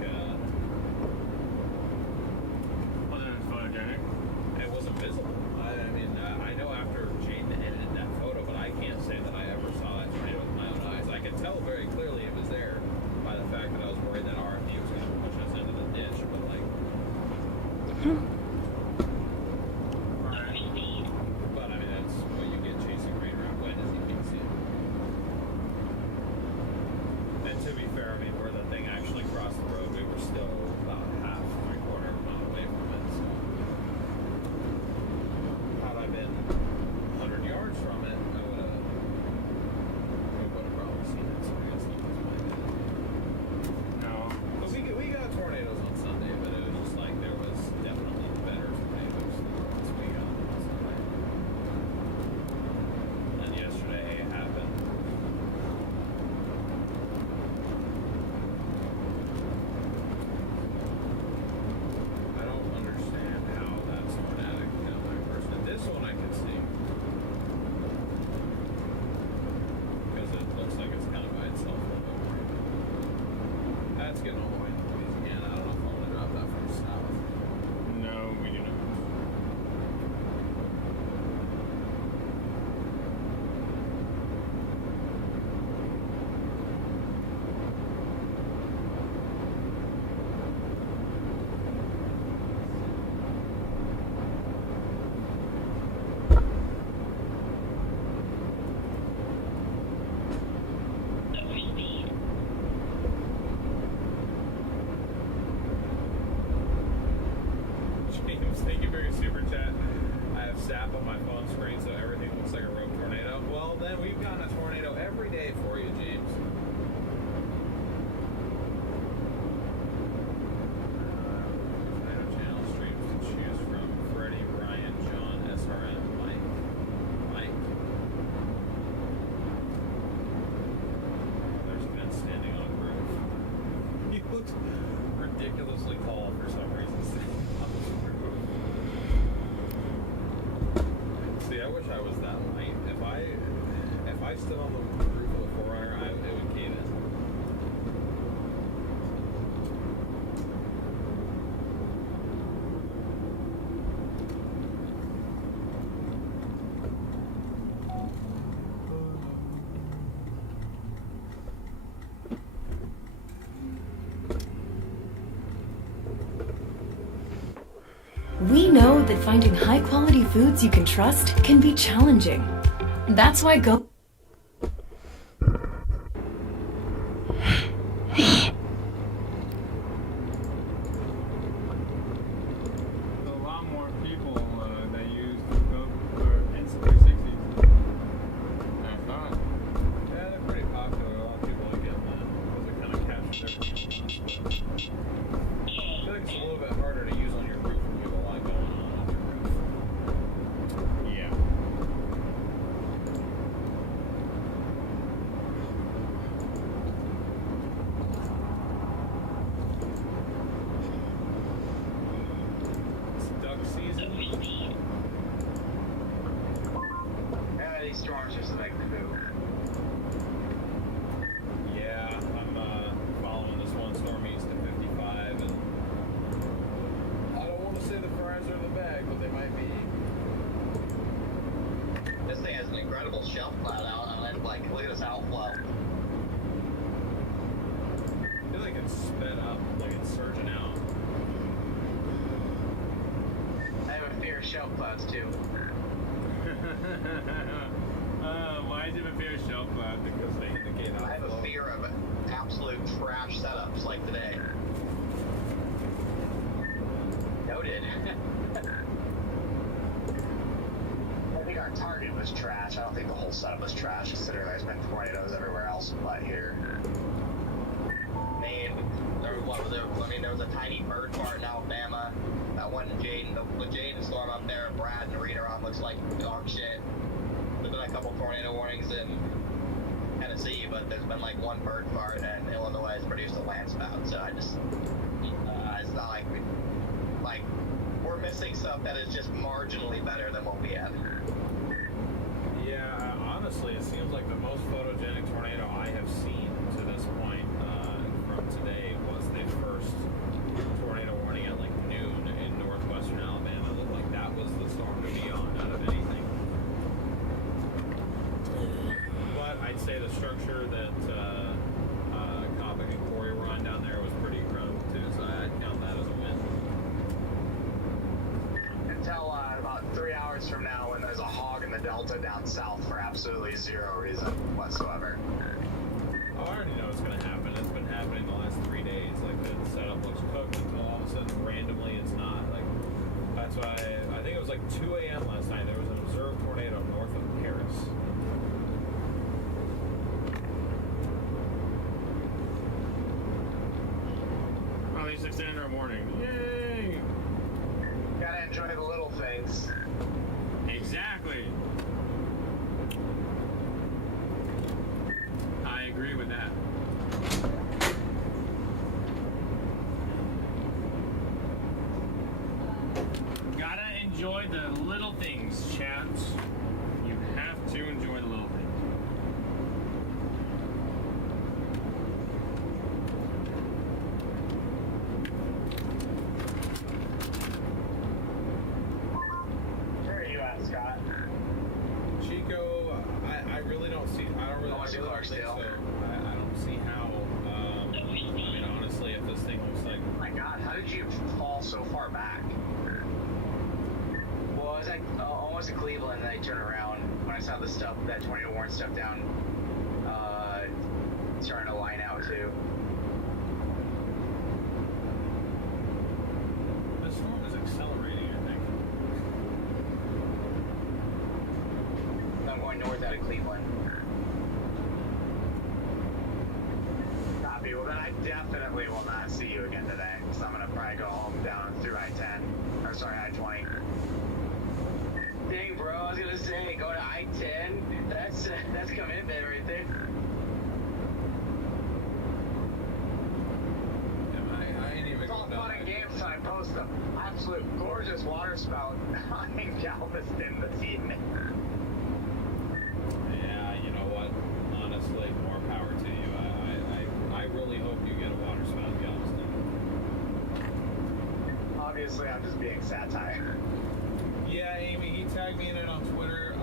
Wasn't it photogenic? it wasn't visible. I mean, I know after Jaden edited that photo, but I can't say that I ever saw that tornado with my own eyes. I could tell very clearly it was there by the fact that I was worried that RFD was going to push us into the ditch, but like. But I mean, that's what you get chasing rain around wind, is you can see it. put my phone screen so everything looks like a rogue tornado. Well, then we've gotten a tornado every day for you, James. Tornado channel streams to choose from: Freddie, Ryan, John, SRM, Mike. There's Vince standing on a roof. He looks ridiculously tall for some reason. See, I wish I was that light. If I stood on the roof of the 4Runner, it would cave in. We know that finding high-quality foods you can trust can be challenging. That's why Go... A lot more people that use Go for Insta360. I thought. Yeah, they're pretty popular. A lot of people like getting that because it kind of captures their. I feel like it's a little bit harder to use on your roof when you have a lot going on your roof. Yeah. It's duck season. Yeah, these storms just make the move. Yeah, I'm following this one storm east of 55, and I don't want to say the fries are in the bag, but they might be. This thing has an incredible shelf cloud out, and then, like, look at this outflow. I feel like it's sped up, like it's surging out. I have a fear of shelf clouds, too. Why do you have a fear of shelf cloud? Because they indicate I have a outflow. fear of absolute trash setups like today. Noted. I think our target was trash. I don't think the whole setup was trash, considering there's been tornadoes everywhere else but here. There was a tiny bird fart in Alabama. That one in Jaden, the Jaden storm up there, Brad and Rita on looks like dog shit. There's been a couple tornado warnings in Tennessee, but there's been like one bird fart, and Illinois has produced a land spout. So I just, it's not like we're missing stuff that is just marginally better than what we had. Yeah, honestly, it seems like the most photogenic tornado I have seen to this point from today was the first tornado warning at like noon in northwestern Alabama. It looked like that was the storm to be on out of anything. But I'd say the structure that Coppock and Corey were on down there was pretty incredible too, so I'd count that as a win. Until about 3 hours from now, when there's a hog in the Delta down south for absolutely zero reason whatsoever. Oh, I already know it's going to happen. It's been happening the last 3 days. Like, the setup looks cooked until all of a sudden, randomly, it's not. Like, that's why I think it was like 2 a.m. last night. There was an observed tornado north of Paris. Well, at least extended our morning. Yay! Gotta enjoy the little things. Exactly. I agree with that. Gotta enjoy the little things, chat. You have to enjoy the little things. Where are you at, Scott? Chico, I really don't see. I don't really. I really don't think so. I don't see how. I mean, honestly, if this thing looks like. Oh my God, how did you fall so far back? Well, I was like almost in Cleveland, and I turned around when I saw the stuff, that tornado warning stuff down, starting to line out too. The storm is accelerating, I think. Cleveland. Copy. Well, then I definitely will not see you again today. So I'm gonna probably go home down through I-10. Or sorry, I-20. Dang, bro. I was gonna say, go to I-10. That's commitment right there. I ain't even It's all fun and games until I post them. Absolute gorgeous water spout in Galveston this evening. Yeah, you know what? Honestly, more power to you. I really hope you get a water spout in Galveston. Obviously, I'm just being satire. Yeah, Amy, he tagged me in it on Twitter.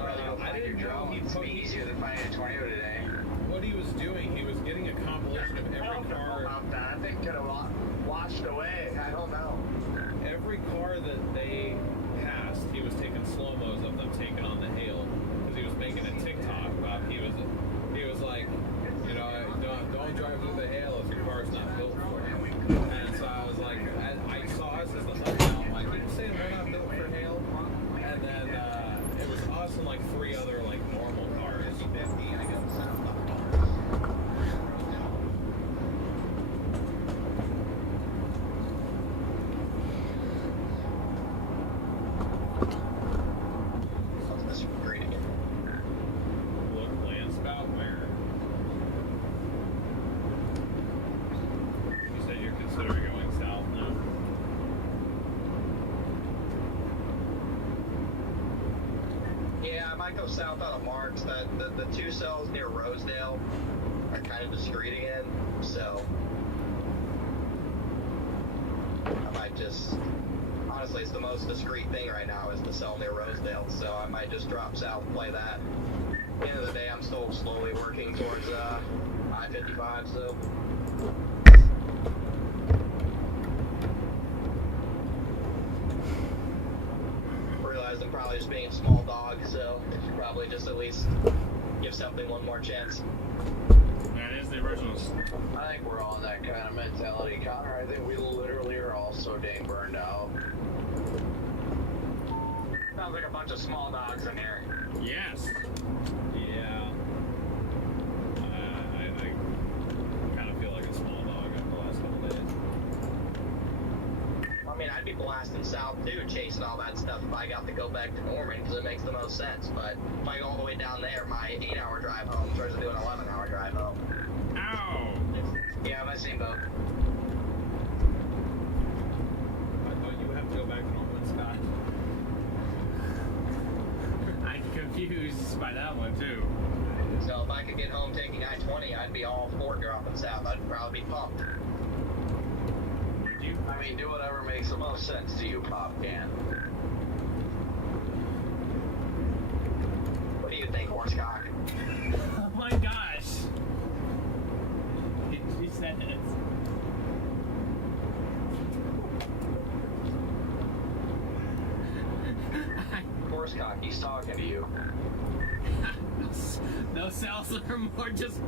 I didn't know he put easier than finding a tornado today. what he was doing. He was getting a compilation of every I don't know car. about that. I think could have washed away. I don't know. Every car that they passed, he was taking slow-mos of them taking on the hail. Because he was making a TikTok about, he was like, you know, don't drive through the hail if your car's not built for it. And so I was like, I saw us as the thumbnail. I'm like, you saying they're not built for hail? And then it was us and like 3 other like normal cars. That's great. Look, land spout where? You said you're considering going south now. Yeah, I might go south out of Marks. The 2 cells near Rosedale are kind of discreet again, so I might just, honestly, it's the most discreet thing right now is the cell near Rosedale, so I might just drop south and play that. At the end of the day, I'm still slowly working towards I-55, so. Realized I'm probably just being a small dog, so I should probably just at least give something one more chance. That is the original. I think we're all in that kind of mentality, Connor. I think we literally are all so dang burned out. Sounds like a bunch of small dogs in here. Yes. Yeah. I kind of feel like a small dog after the last couple days. I mean, I'd be blasting south too, chasing all that stuff if I got to go back to Norman, because it makes the most sense. But if I go all the way down there, my 8-hour drive home turns into an 11-hour drive home. Ow! Yeah, I'm in the same boat. I thought you would have to go back to Norman, Scott. I'm confused by that one too. So if I could get home taking I-20, I'd be all for dropping south. I'd probably be pumped. I mean, do whatever makes the most sense to you, Pop Can. What do you think, Horsecock? Oh my gosh! He said it. Horsecock, he's talking to you. Those cells are more just.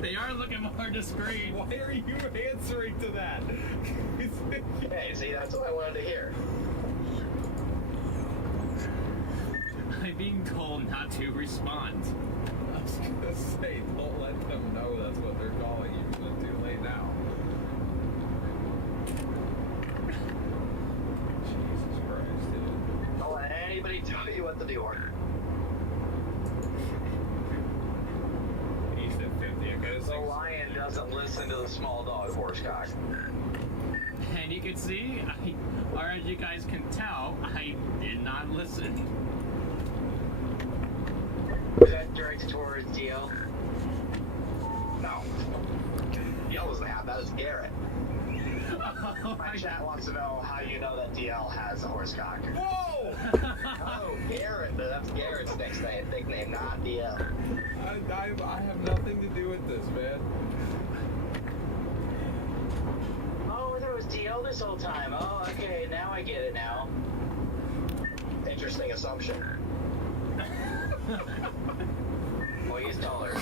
They are looking more discreet. Why are you answering to that? Hey, see, that's what I wanted to hear. I'm being told not to respond. I was gonna say, don't let them know that's what they're calling you, but it's too late now. Jesus Christ, dude. Don't let anybody tell you what to do. East at 50, okay? The lion doesn't listen to the small dog, Horsecock. And you can see, or as you guys can tell, I did not listen. Is that directed towards DL? No. DL doesn't have that, is Garrett. My chat wants to know how you know that DL has a horsecock. Whoa! Oh, Garrett. That's Garrett's nickname, not DL. I have nothing to do with this, man. Oh, there was DL this whole time. Oh, okay, now I get it now. Interesting assumption. Well, he's taller.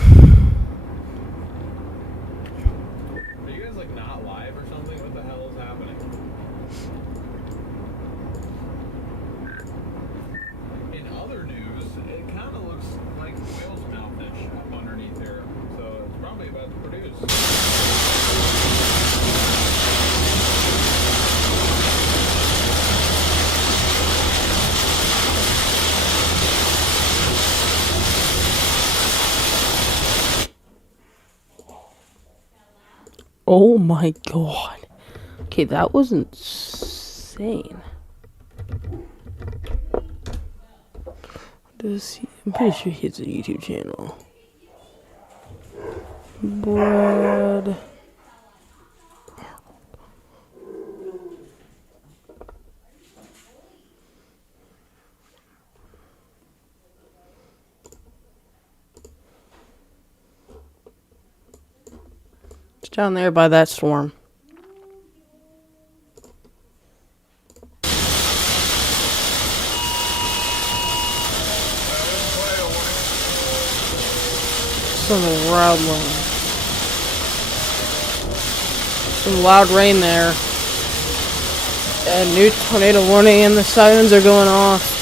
Are you guys like not live or something? What the hell is happening? In other news, it kind of looks like whale's mouth-ish. Oh my god. Okay, that was insane. I'm pretty sure he has a YouTube channel. Bread. It's down there by that storm. Some loud rain there. And new tornado warning and the sirens are going off.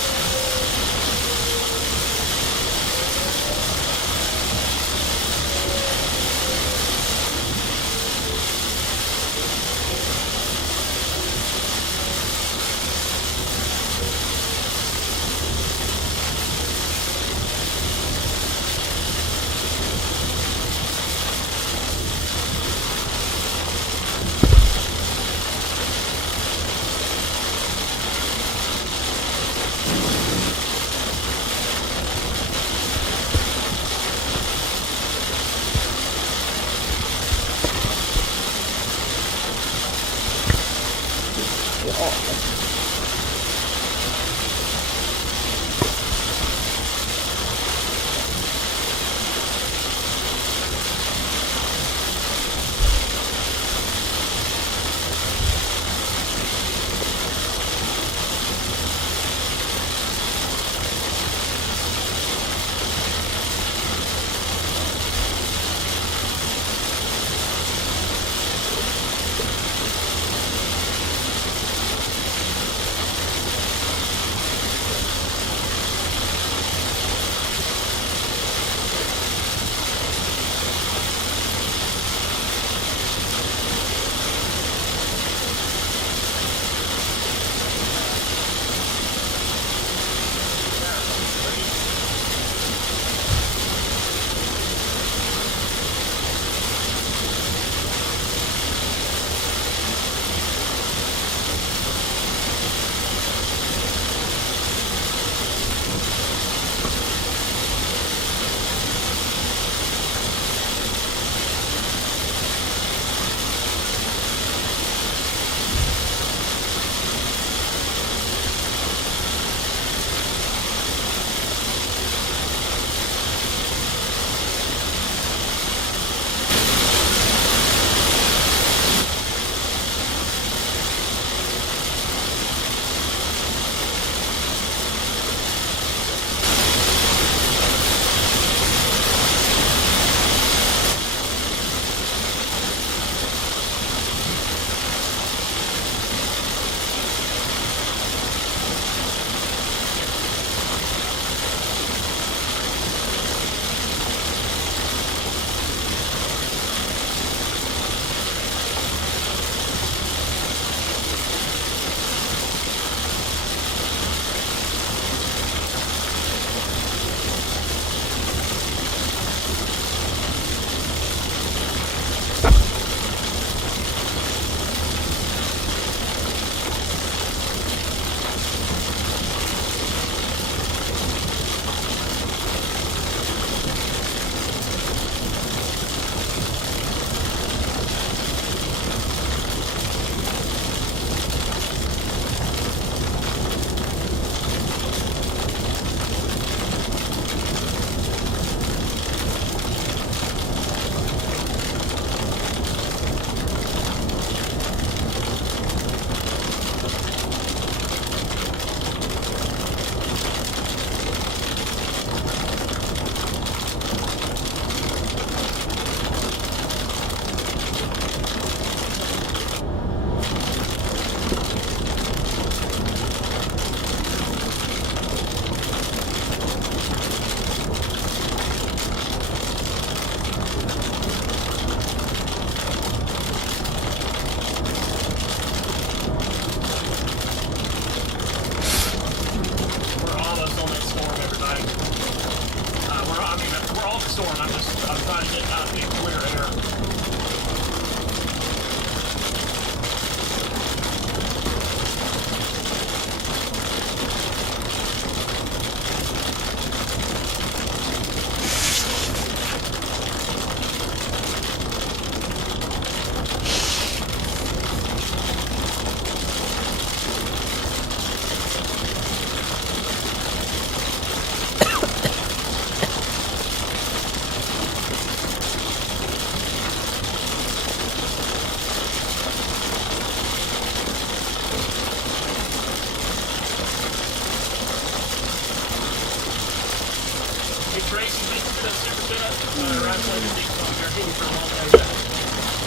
storm. I'm trying to get out of clear air.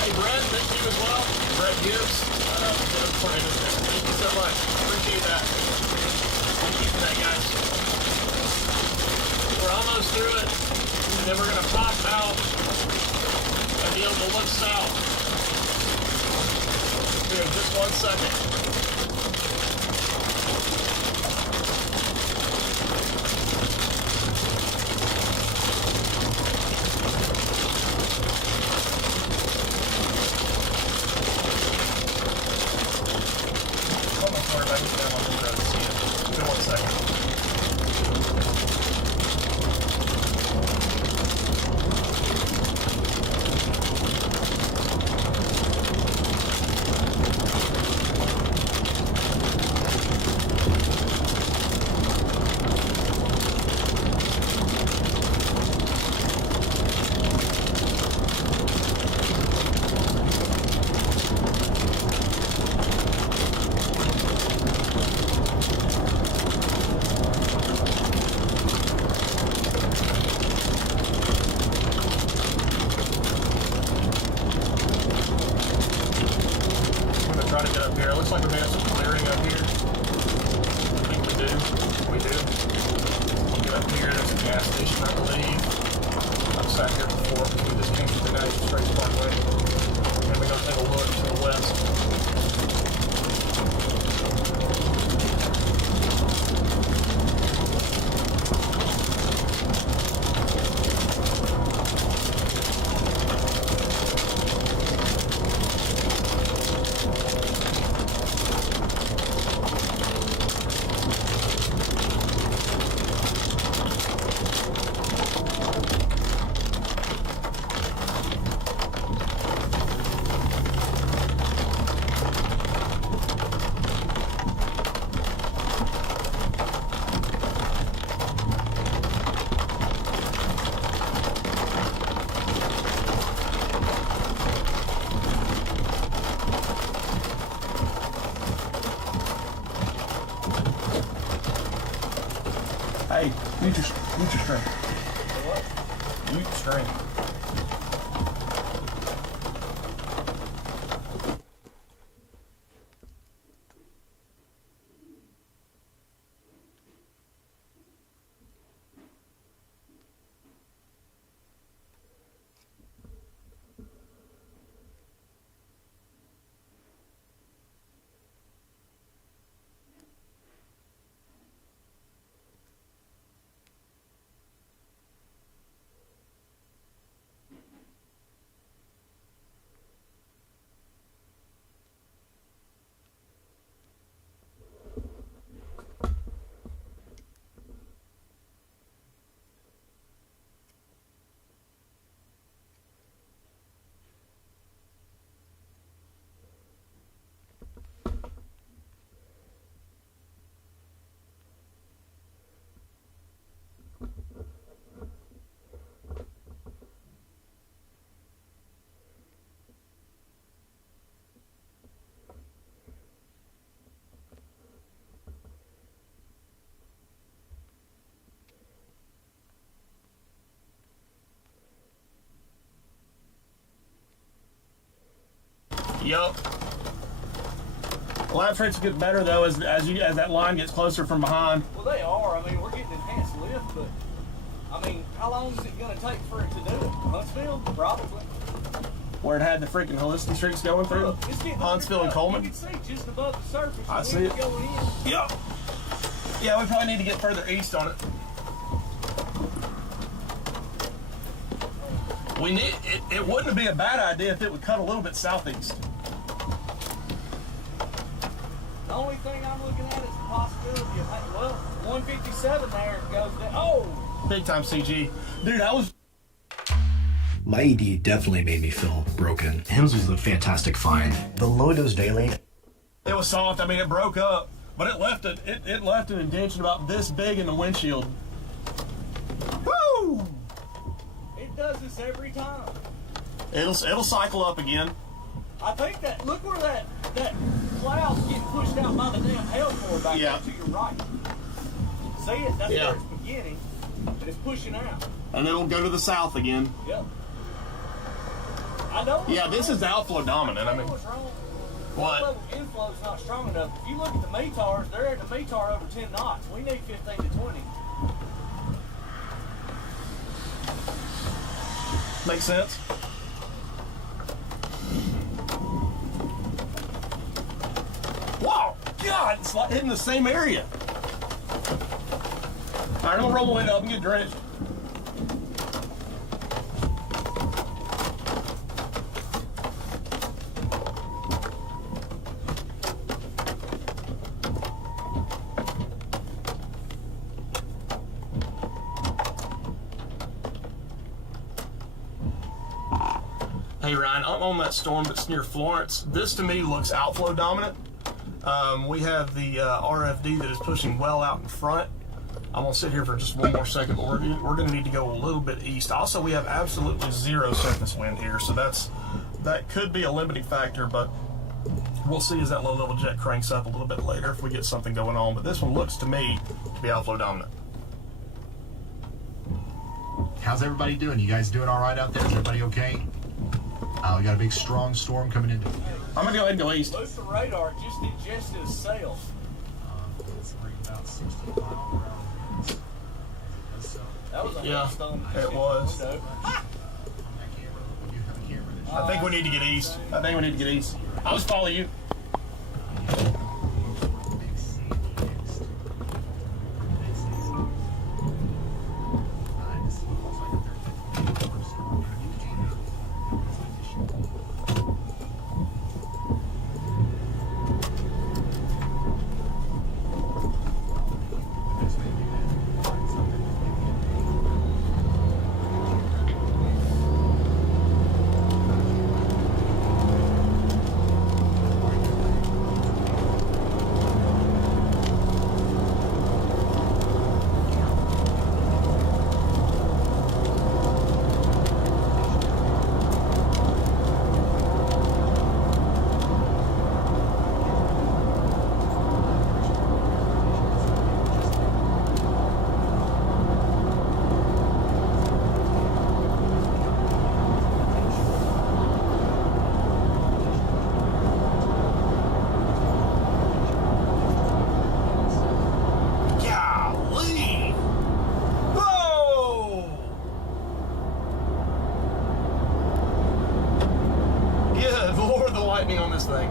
Hey, Brett, thank you as well. Brett Gibbs. Thank you so much. Appreciate that. Thank you for that, guys. We're almost through it, and then we're going to pop out and be able to look south. Here in just 1 second. Hey, mute your stream. What? Mute the stream. Yup. Lap traits get better though as that line gets closer from behind. Well, they are. I mean, we're getting enhanced lift, but I mean, how long is it going to take for it to do it? Huntsville, probably. Where it had the freaking holistic streaks going through. Look, it's getting Huntsville and Coleman. You can see just above the surface. I see it. Going in. Yup. Yeah, we probably need to get further east on it. We need it wouldn't be a bad idea if it would cut a little bit southeast. The only thing I'm looking at is the possibility of, well, 157 there goes down. Oh! Big time CG. Dude, I was... My ED definitely made me feel broken. Hims was a fantastic find. The low dose daily. It was soft. I mean, it broke up, but it left it left an indention about this big in the windshield. Woo! It does this every time. It'll cycle up again. I think that, look where that cloud's getting pushed out by the damn hail core back there to your right. See it? That's where it's beginning, and it's pushing out. And it'll go to the south again. Yep. I know. Yeah, this is outflow dominant. I mean, what's wrong? What? Level inflow's not strong enough. If you look at the METARs, they're at the METAR over 10 knots. We need 15 to 20. Makes sense. Wow, God, it's like hitting the same area. All right, I'm gonna roll my window up and get drenched. Hey Ryan, I'm on that storm that's near Florence. This to me looks outflow dominant. We have the RFD that is pushing well out in front. I'm gonna sit here for just one more second, but we're gonna need to go a little bit east. Also, we have absolutely zero surface wind here, so that could be a limiting factor, but we'll see as that low-level jet cranks up a little bit later if we get something going on. But this one looks to me to be outflow dominant. How's everybody doing? You guys doing all right out there? Is everybody okay? We got a big strong storm coming in. I'm gonna go ahead and go east. Look, the radar just ingested a sail. It's about 60 miles per hour. That was a hailstone. It was. I think we need to get east. I'll just follow you. On this thing.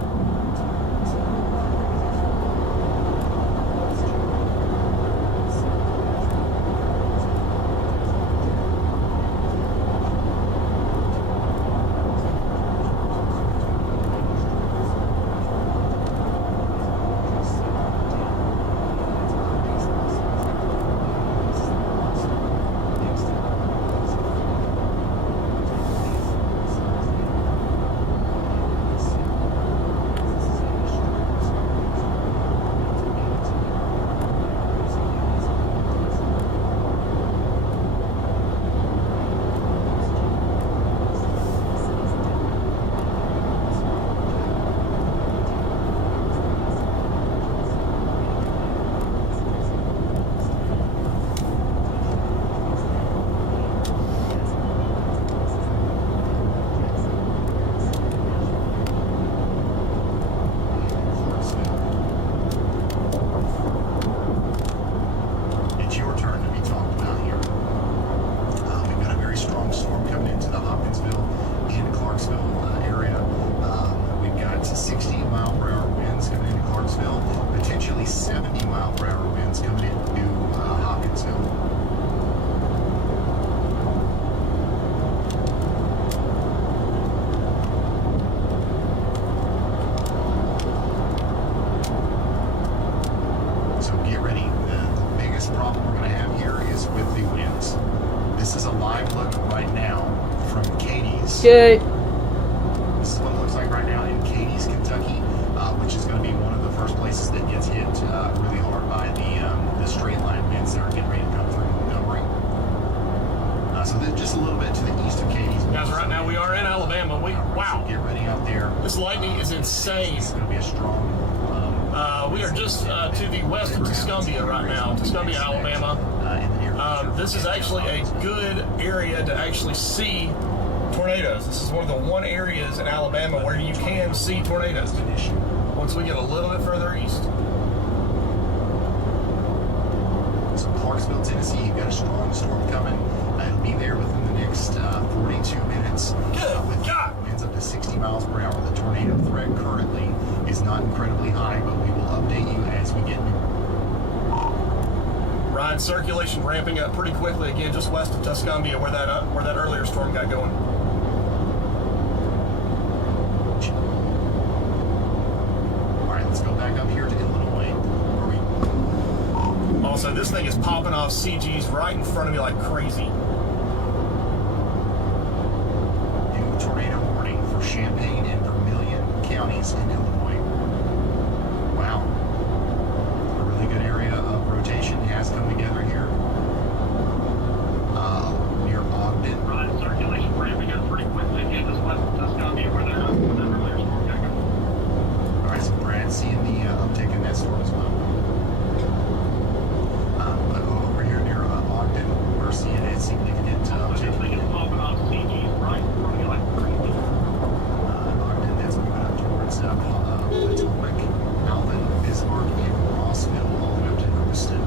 live look right now from Katie's. Okay. This is what it looks like right now in Katie's, Kentucky, which is going to be one of the first places that gets hit really hard by the straight line winds that are getting ready to come through Montgomery. So this just a little bit to the east of Katie's. Guys, right now we are in Alabama. Wow. Get ready out there. This lightning is insane. It's going to be a strong. We are just to the west of Tuscumbia right now, Tuscumbia, Alabama. This is actually a good area to actually see tornadoes. This is one of the one areas in Alabama where you can see tornadoes. Once we get a little bit further east. So Clarksville, Tennessee, you've got a strong storm coming. It'll be there within the next 42 minutes. With winds up to 60 miles per hour. The tornado threat currently is not incredibly high, but we will update you as we get new. Ryan, circulation ramping up pretty quickly again, just west of Tuscumbia, where that earlier storm got going. All right, let's go back up here to Illinois. Also, this thing is popping off CGs right in front of me like crazy. New tornado warning for Champaign and Vermilion counties in Illinois. Wow. A really good area of rotation has come together here. Near Ogden. Ryan, circulation ramping up pretty quickly again, just west of Tuscumbia, where that earlier storm got going. All right, so Brad's seeing the uptick in that storm as well. But over here near Ogden, we're seeing a significant uptick. This thing is popping off CGs right in front of me like crazy. Ogden, that's moving up towards Potomac, Alvin, Bismarck, and Rossville, all the way up to Lewiston.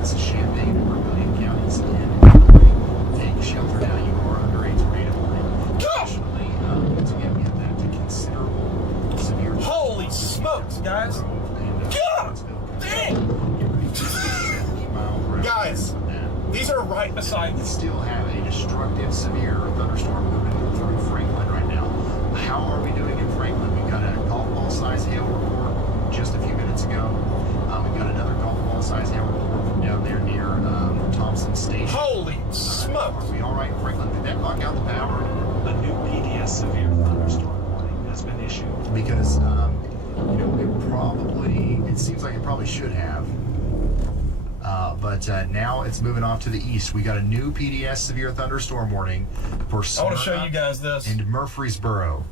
This is Champaign and Vermilion counties in Illinois. Take shelter now. You are under a tornado warning. Additionally, once again, we have that considerable severe. Holy smokes, guys! Dang! Guys, these are right beside me. We still have a destructive, severe thunderstorm moving through Franklin right now. How are we doing in Franklin? We got a golf ball size hail report just a few minutes ago. We got another golf ball size hail report from down there near Thompson Station. Holy smokes! Are we all right in Franklin? Did that knock out the power? A new PDS severe thunderstorm warning has been issued. Because it seems like it probably should have. But now it's moving off to the east. We got a new PDS severe thunderstorm warning for Smyrna I want to show you guys this. and Murfreesboro.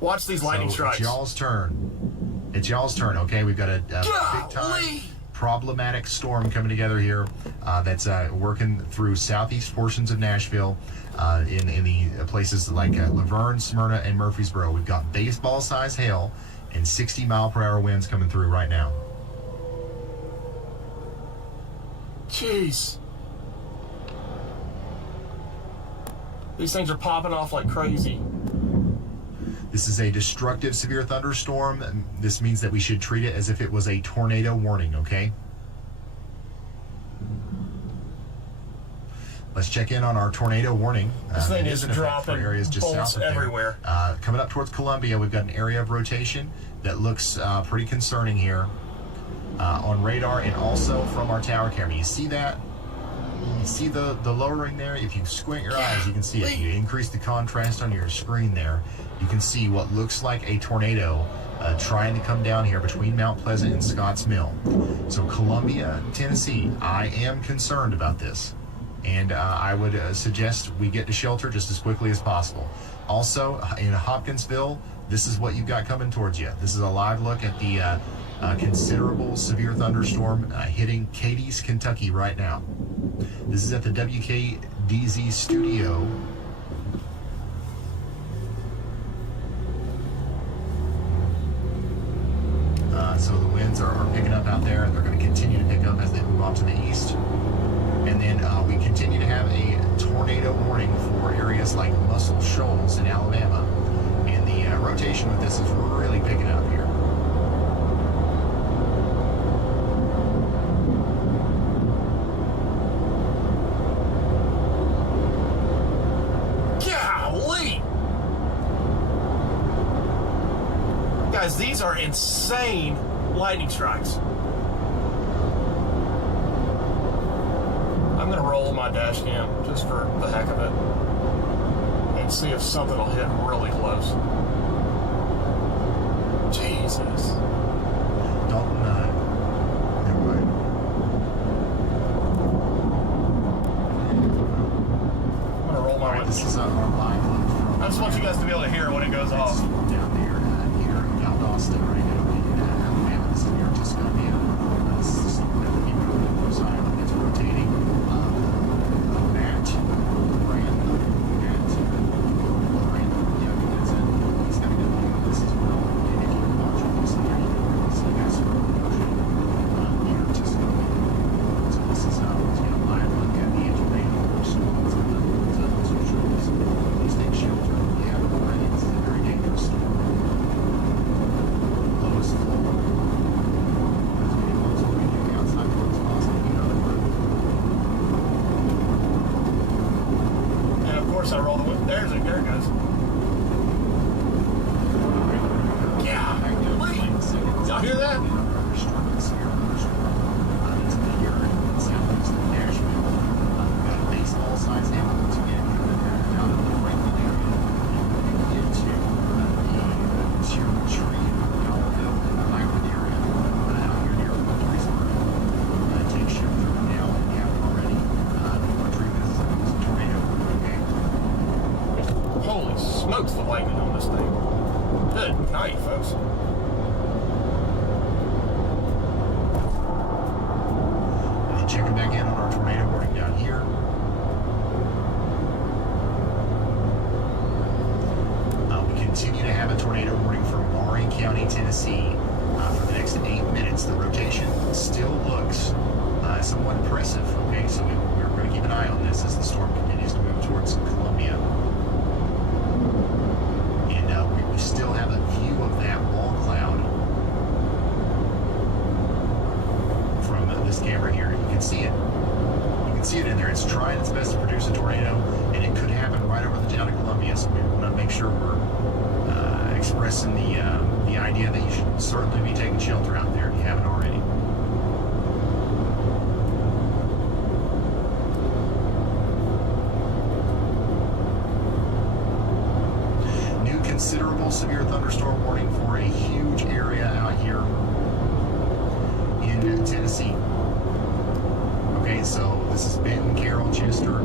Watch these lightning strikes. It's y'all's turn. It's y'all's turn, okay? We've got a big time problematic storm coming together here that's working through southeast portions of Nashville in the places like Laverne, Smyrna, and Murfreesboro. We've got baseball-sized hail and 60-mile-per-hour winds coming through right now. Jeez. These things are popping off like crazy. This is a destructive severe thunderstorm. This means that we should treat it as if it was a tornado warning, okay? Let's check in on our tornado warning. This thing is dropping areas just bolts south of everywhere. Coming up towards Columbia, we've got an area of rotation that looks pretty concerning here on radar and also from our tower camera. You see that? You see the lowering there? If you squint your eyes, you can see it. You increase the contrast on your screen there. You can see what looks like a tornado trying to come down here between Mount Pleasant and Scotts Mill. So Columbia, Tennessee, I am concerned about this. And I would suggest we get to shelter just as quickly as possible. Also, in Hopkinsville, this is what you've got coming towards you. This is a live look at the considerable severe thunderstorm hitting Cadiz, Kentucky right now. This is at the WKDZ studio. So the winds are picking up out there, and they're going to continue to pick up as they move off to the east. And then we continue to have a tornado warning for areas like Muscle Shoals in Alabama. And the rotation with this is really picking up here. Golly! Guys, these are insane lightning strikes. I'm going to roll my dash cam just for the heck of it and see if something will hit really close. Jesus. Dalton, never mind. I'm gonna roll my way. This is our live look from. I just want you guys to be able to hear when it goes off. Down there, here in Valdosta, right now in Alabama. This is near Tuscaloosa. This is the North Island. It's rotating. Matt Brandon. Yeah, that's it. He's got a good view of this as well. And if you're watching this, there you can see that sort of motion near Tuscaloosa. So this is let's get a live look at the tornado storm. It's going to please take shelter. Yeah, right. It's a very dangerous storm. Lowest flow. As many close as we do outside the as possible. You know the road. And of course I roll the whip. There it goes. Yeah. Y'all hear that? Baseball size ambulance again out of the Franklin area into the Sierra Tree, Dollarville, and the Highland area out here near Murfreesboro. Take shelter now if you haven't already. The tree is a tornado. Okay. Holy smokes, the lightning on this thing. Good night, folks. And then checking back in on our tornado warning down here. We continue to have a tornado warning for Maury County, Tennessee for the next 8 minutes. The rotation still looks somewhat impressive. Okay, so we're going to keep an eye on this as the storm continues to move towards Columbia. And we still have a view of that wall cloud from this camera here. You can see it. You can see it in there. It's trying its best to produce a tornado, and it could happen right over the town of Columbia. So we want to make sure we're expressing the idea that you should certainly be taking shelter out there if you haven't already. New considerable severe thunderstorm warning for a huge area out here in Tennessee. Okay, so this is Benton, Carroll, Chester,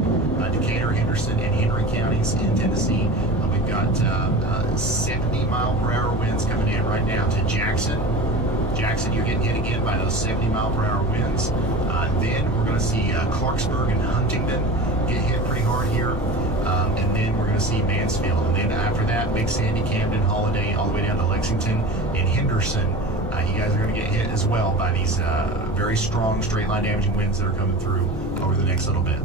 Decatur, Henderson, and Henry counties in Tennessee. We've got 70-mile-per-hour winds coming in right now to Jackson. Jackson, you're getting hit again by those 70-mile-per-hour winds. Then we're going to see Clarksburg and Huntington get hit pretty hard here. And then we're going to see Mansfield. And then after that, Big Sandy, Camden, Holiday, all the way down to Lexington and Henderson. You guys are going to get hit as well by these very strong straight line damaging winds that are coming through over the next little bit.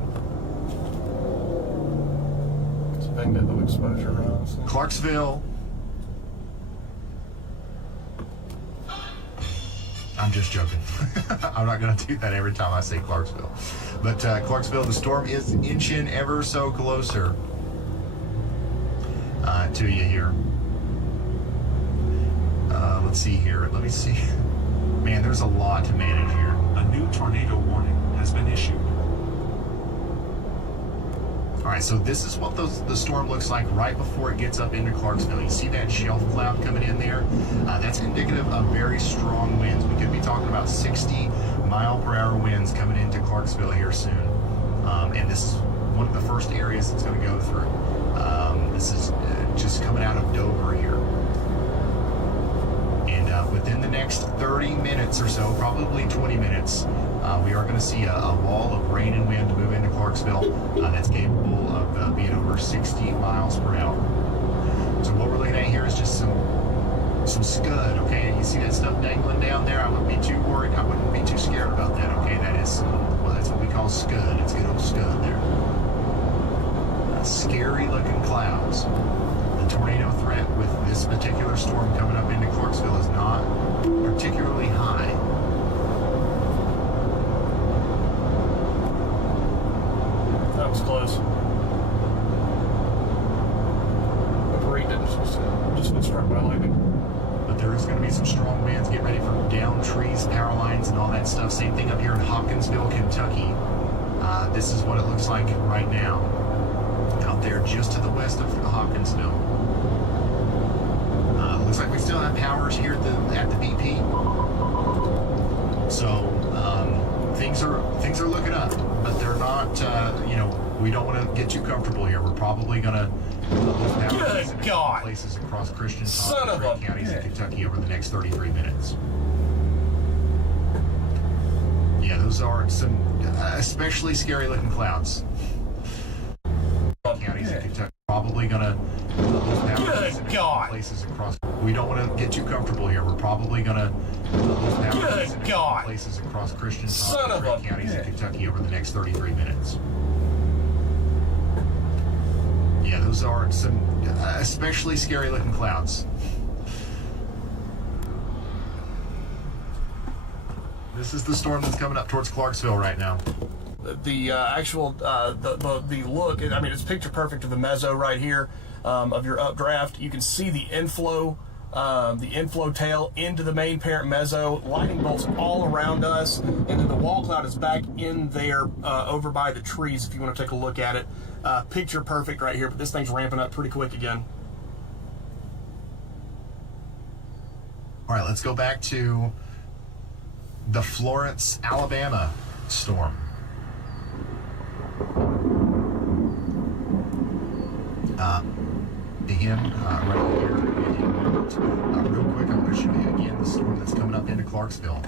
It's a big bit of exposure, honestly. Clarksville. I'm just joking. I'm not going to do that every time I say Clarksville. But Clarksville, the storm is inching ever so closer to you here. Let's see here. Let me see. Man, there's a lot to manage here. A new tornado warning has been issued. All right, so this is what the storm looks like right before it gets up into Clarksville. You see that shelf cloud coming in there? That's indicative of very strong winds. We could be talking about 60-mile-per-hour winds coming into Clarksville here soon. And this is one of the first areas it's going to go through. This is just coming out of Dover here. And within the next 30 minutes or so, probably 20 minutes, we are going to see a wall of rain and wind move into Clarksville that's capable of being over 60 miles per hour. So what we're looking at here is just some scud, okay? You see that stuff dangling down there? I wouldn't be too worried. I wouldn't be too scared about that, okay? That is, well, that's what we call scud. It's good old scud there. Scary looking clouds. The tornado threat with this particular storm coming up into Clarksville is not particularly high. That was close. Reed just been struck by lightning. But there is going to be some strong winds. Get ready for down trees, power lines, and all that stuff. Same thing up here in Hopkinsville, Kentucky. This is what it looks like right now out there just to the west of Hawkinsville. Looks like we still have powers here at the BP. So things are looking up, but they're not. We don't want to get too comfortable here. We're probably gonna lose powers in places across Christian counties in Kentucky over the next 33 minutes. Yeah, those are some especially scary looking clouds. Counties in Kentucky probably gonna lose powers in places across. We don't want to get too comfortable here. We're probably gonna lose powers in places across Christian counties in Kentucky over the next 33 minutes. Yeah, those are some especially scary looking clouds. This is the storm that's coming up towards Clarksville right now. The actual the look, I mean, it's picture perfect of the mezzo right here of your updraft. You can see the inflow tail into the main parent mezzo, lightning bolts all around us, and then the wall cloud is back in there over by the trees if you want to take a look at it. Picture perfect right here, but this thing's ramping up pretty quick again. All right, let's go back to the Florence, Alabama storm. Again, right here in a moment. Real quick, I'm going to show you again the storm that's coming up into Clarksville.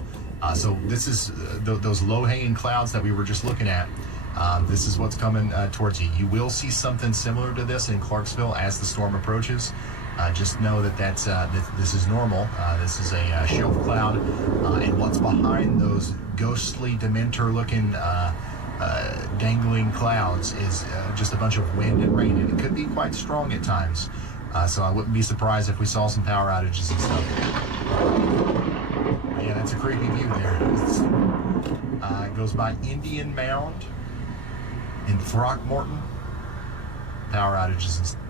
So this is those low-hanging clouds that we were just looking at. This is what's coming towards you. You will see something similar to this in Clarksville as the storm approaches. Just know that this is normal. This is a shelf cloud, and what's behind those ghostly Dementor-looking dangling clouds is just a bunch of wind and rain, and it could be quite strong at times. So I wouldn't be surprised if we saw some power outages and stuff. Yeah, that's a creepy view there. It goes by Indian Mound in Throckmorton. Power outages and stuff.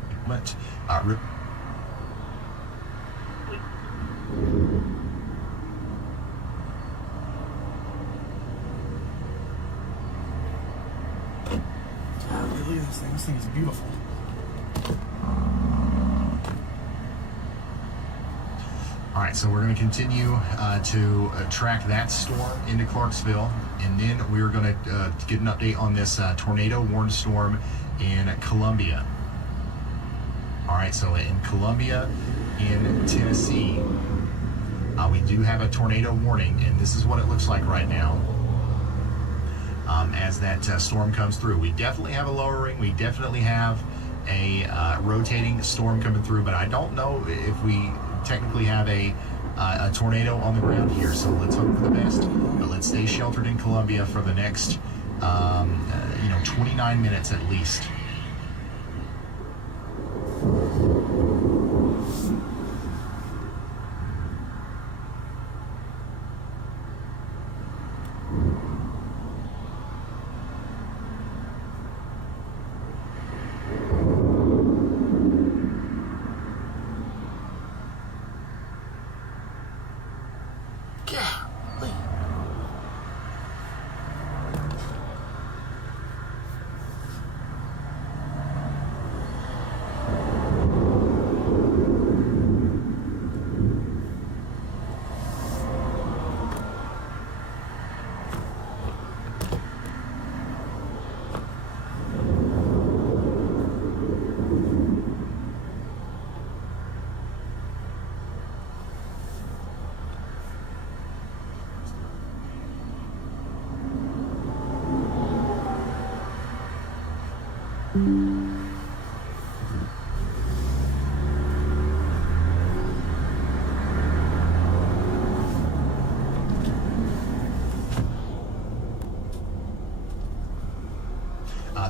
Look at this thing. This thing is beautiful. All right, so we're going to continue to track that storm into Clarksville, and then we're going to get an update on this tornado warned storm in Columbia. All right, so in Columbia, in Tennessee, we do have a tornado warning, and this is what it looks like right now. As that storm comes through, we definitely have a lowering. We definitely have a rotating storm coming through, but I don't know if we technically have a tornado on the ground here. So let's hope for the best, but let's stay sheltered in Columbia for the next 29 minutes at least.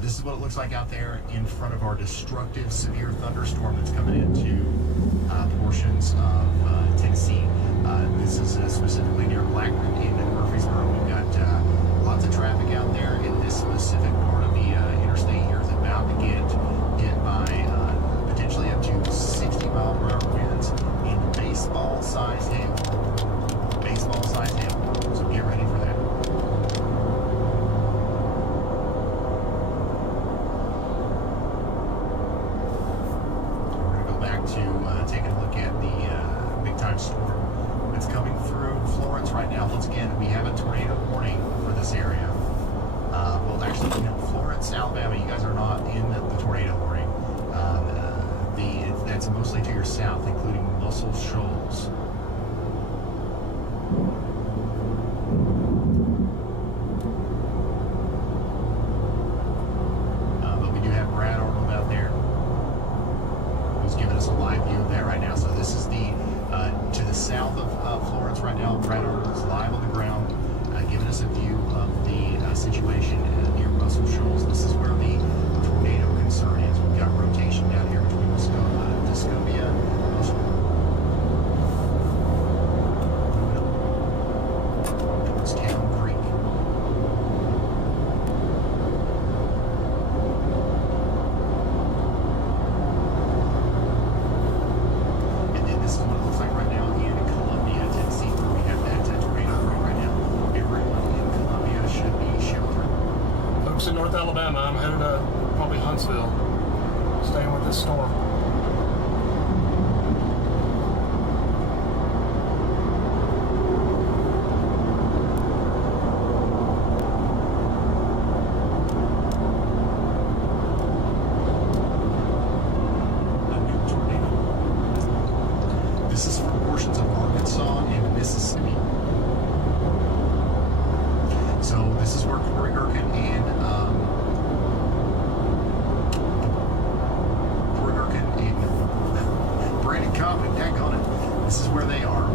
This is what it looks like out there in front of our destructive severe thunderstorm that's coming into portions of Tennessee. This is specifically near Blackman in Murfreesboro. We've got lots of traffic out there, and this specific part of the interstate here is about to get hit by potentially up to 60-mile-per-hour winds in baseball-sized hail. Baseball-sized hail. So get ready for that. to take a look at the big time storm that's coming through Florence right now. Once again, we have a tornado warning for this area. Well, actually, Florence, Alabama, you guys are not in the tornado warning. That's mostly to your south, including Muscle Shoals. But we do have Brad Arnold out there, who's giving us a live view of that right now. So this is to the south of Florence right now. Brad Arnold is live on the ground, giving us a view of the situation near Muscle Shoals. This is where the tornado concern is. We've got rotation down here between Discovia and Muscle towards Town Creek. And then this is what it looks like right now in Columbia, Tennessee, where we have that tornado right now. Everyone in Columbia should be sheltered. Folks in North Alabama, I'm headed to probably Huntsville, staying with this storm. This is for portions of Arkansas and Mississippi. So this is where Corey Gherkin and Brandon Cobb and daggone it. This is where they are.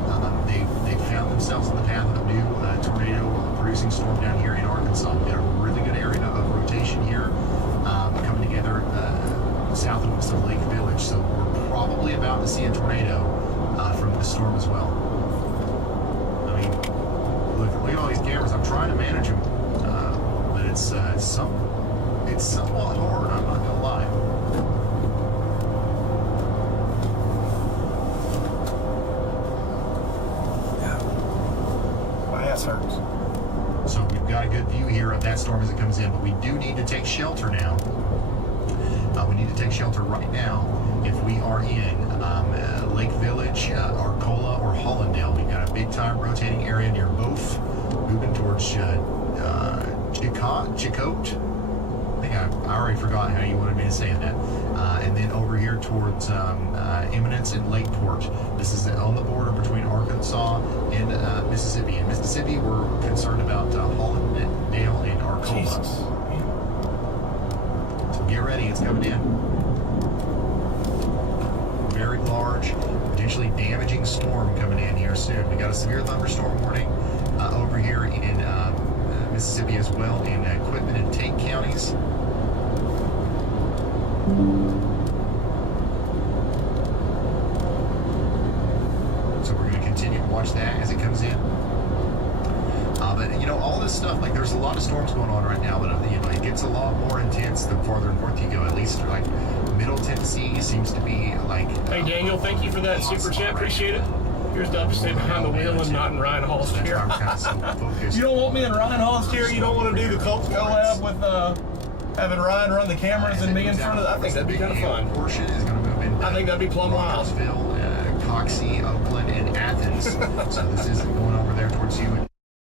They found themselves in the path of a new tornado producing storm down here in Arkansas. We got a really good area of rotation here coming together south and west of Lake Village. So we're probably about to see a tornado from the storm as well. I mean, look at all these cameras. I'm trying to manage them, but it's somewhat hard. I'm not gonna lie. My ass hurts. So we've got a good view here of that storm as it comes in, but we do need to take shelter now. We need to take shelter right now if we are in Lake Village, Arcola, or Hollandale. We've got a big-time rotating area near both, moving towards Chicote. I think I already forgot how you wanted me to say that. And then over here towards Eminence and Lakeport. This is on the border between Arkansas and Mississippi. In Mississippi, we're concerned about Hollandale and Arcola. Jesus. So get ready, it's coming in. Very large, potentially damaging storm coming in here soon. We got a severe thunderstorm warning over here in Mississippi as well, in Quitman and Tate counties. So we're going to continue to watch that as it comes in. But all this stuff, like there's a lot of storms going on right now, but it gets a lot more intense the farther north you go. At least like Middle Tennessee seems to be like. Hey Daniel, thank you for that super chat. Appreciate it. Here's Doug staying behind the wheel and not in Ryan Hall's chair. You don't want me in Ryan Hall's chair. You don't want to do the collab with having Ryan run the cameras and me in front of. I think that'd be kind of fun. Portion is going to move in. I think that'd be plumb wild. Coxie, Oakland, and Athens. So this isn't going over there towards you.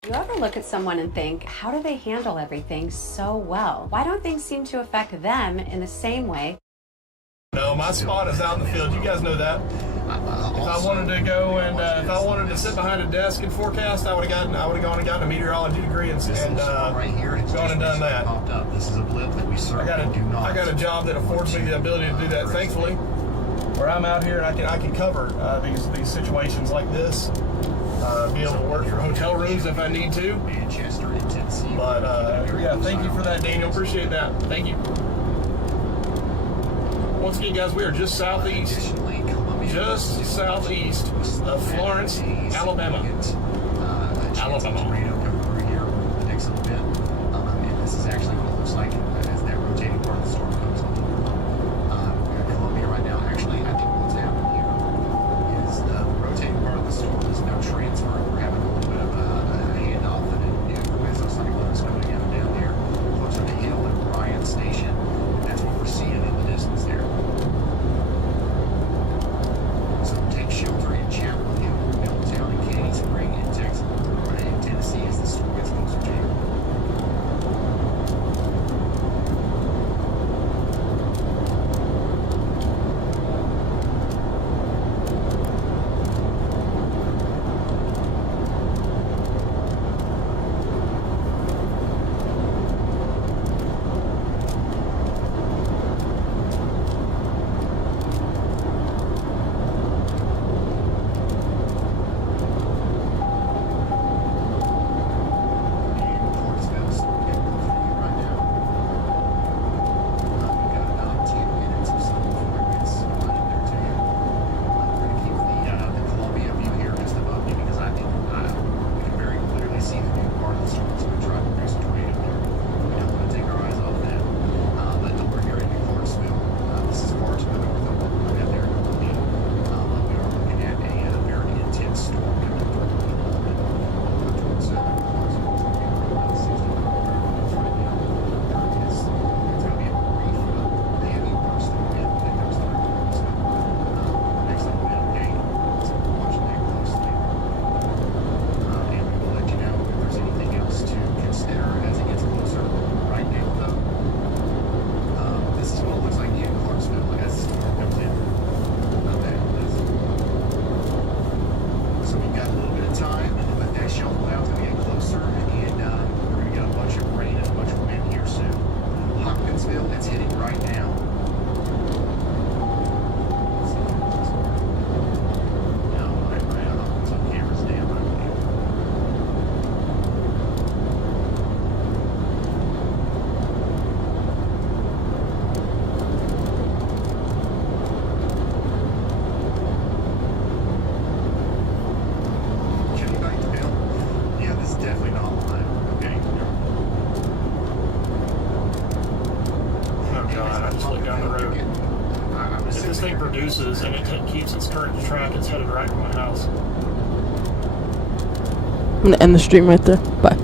You ever look at someone and think, how do they handle everything so well? Why don't things seem to affect them in the same way? No, my spot is out in the field. You guys know that. If I wanted to go and if I wanted to sit behind a desk and forecast, I would have gone and gotten a meteorology degree and right here, gone and done that. Popped up. This is a blip that we certainly do not. I got a job that affords me the ability to do that. Thankfully, where I'm out here, I can cover these situations like this. Be able to work for hotel rooms if I need to. Manchester and Tennessee. But yeah, thank you for that, Daniel. Appreciate that. Thank you. Once again, guys, we are just southeast of Florence, Alabama. Tornado coming through here the next little bit. And this is actually what it looks like as that rotating part of the storm comes on. We're in Columbia right now. Actually, I think what's happening here is the rotating part of the storm is now transferring. We're having a little bit of a handoff and a new mesocyclone is coming down here closer to Hill and Bryan Station. That's what we're seeing in the distance there. thing produces and it keeps its current track, it's headed right for my house. I'm gonna end the stream right there. Bye.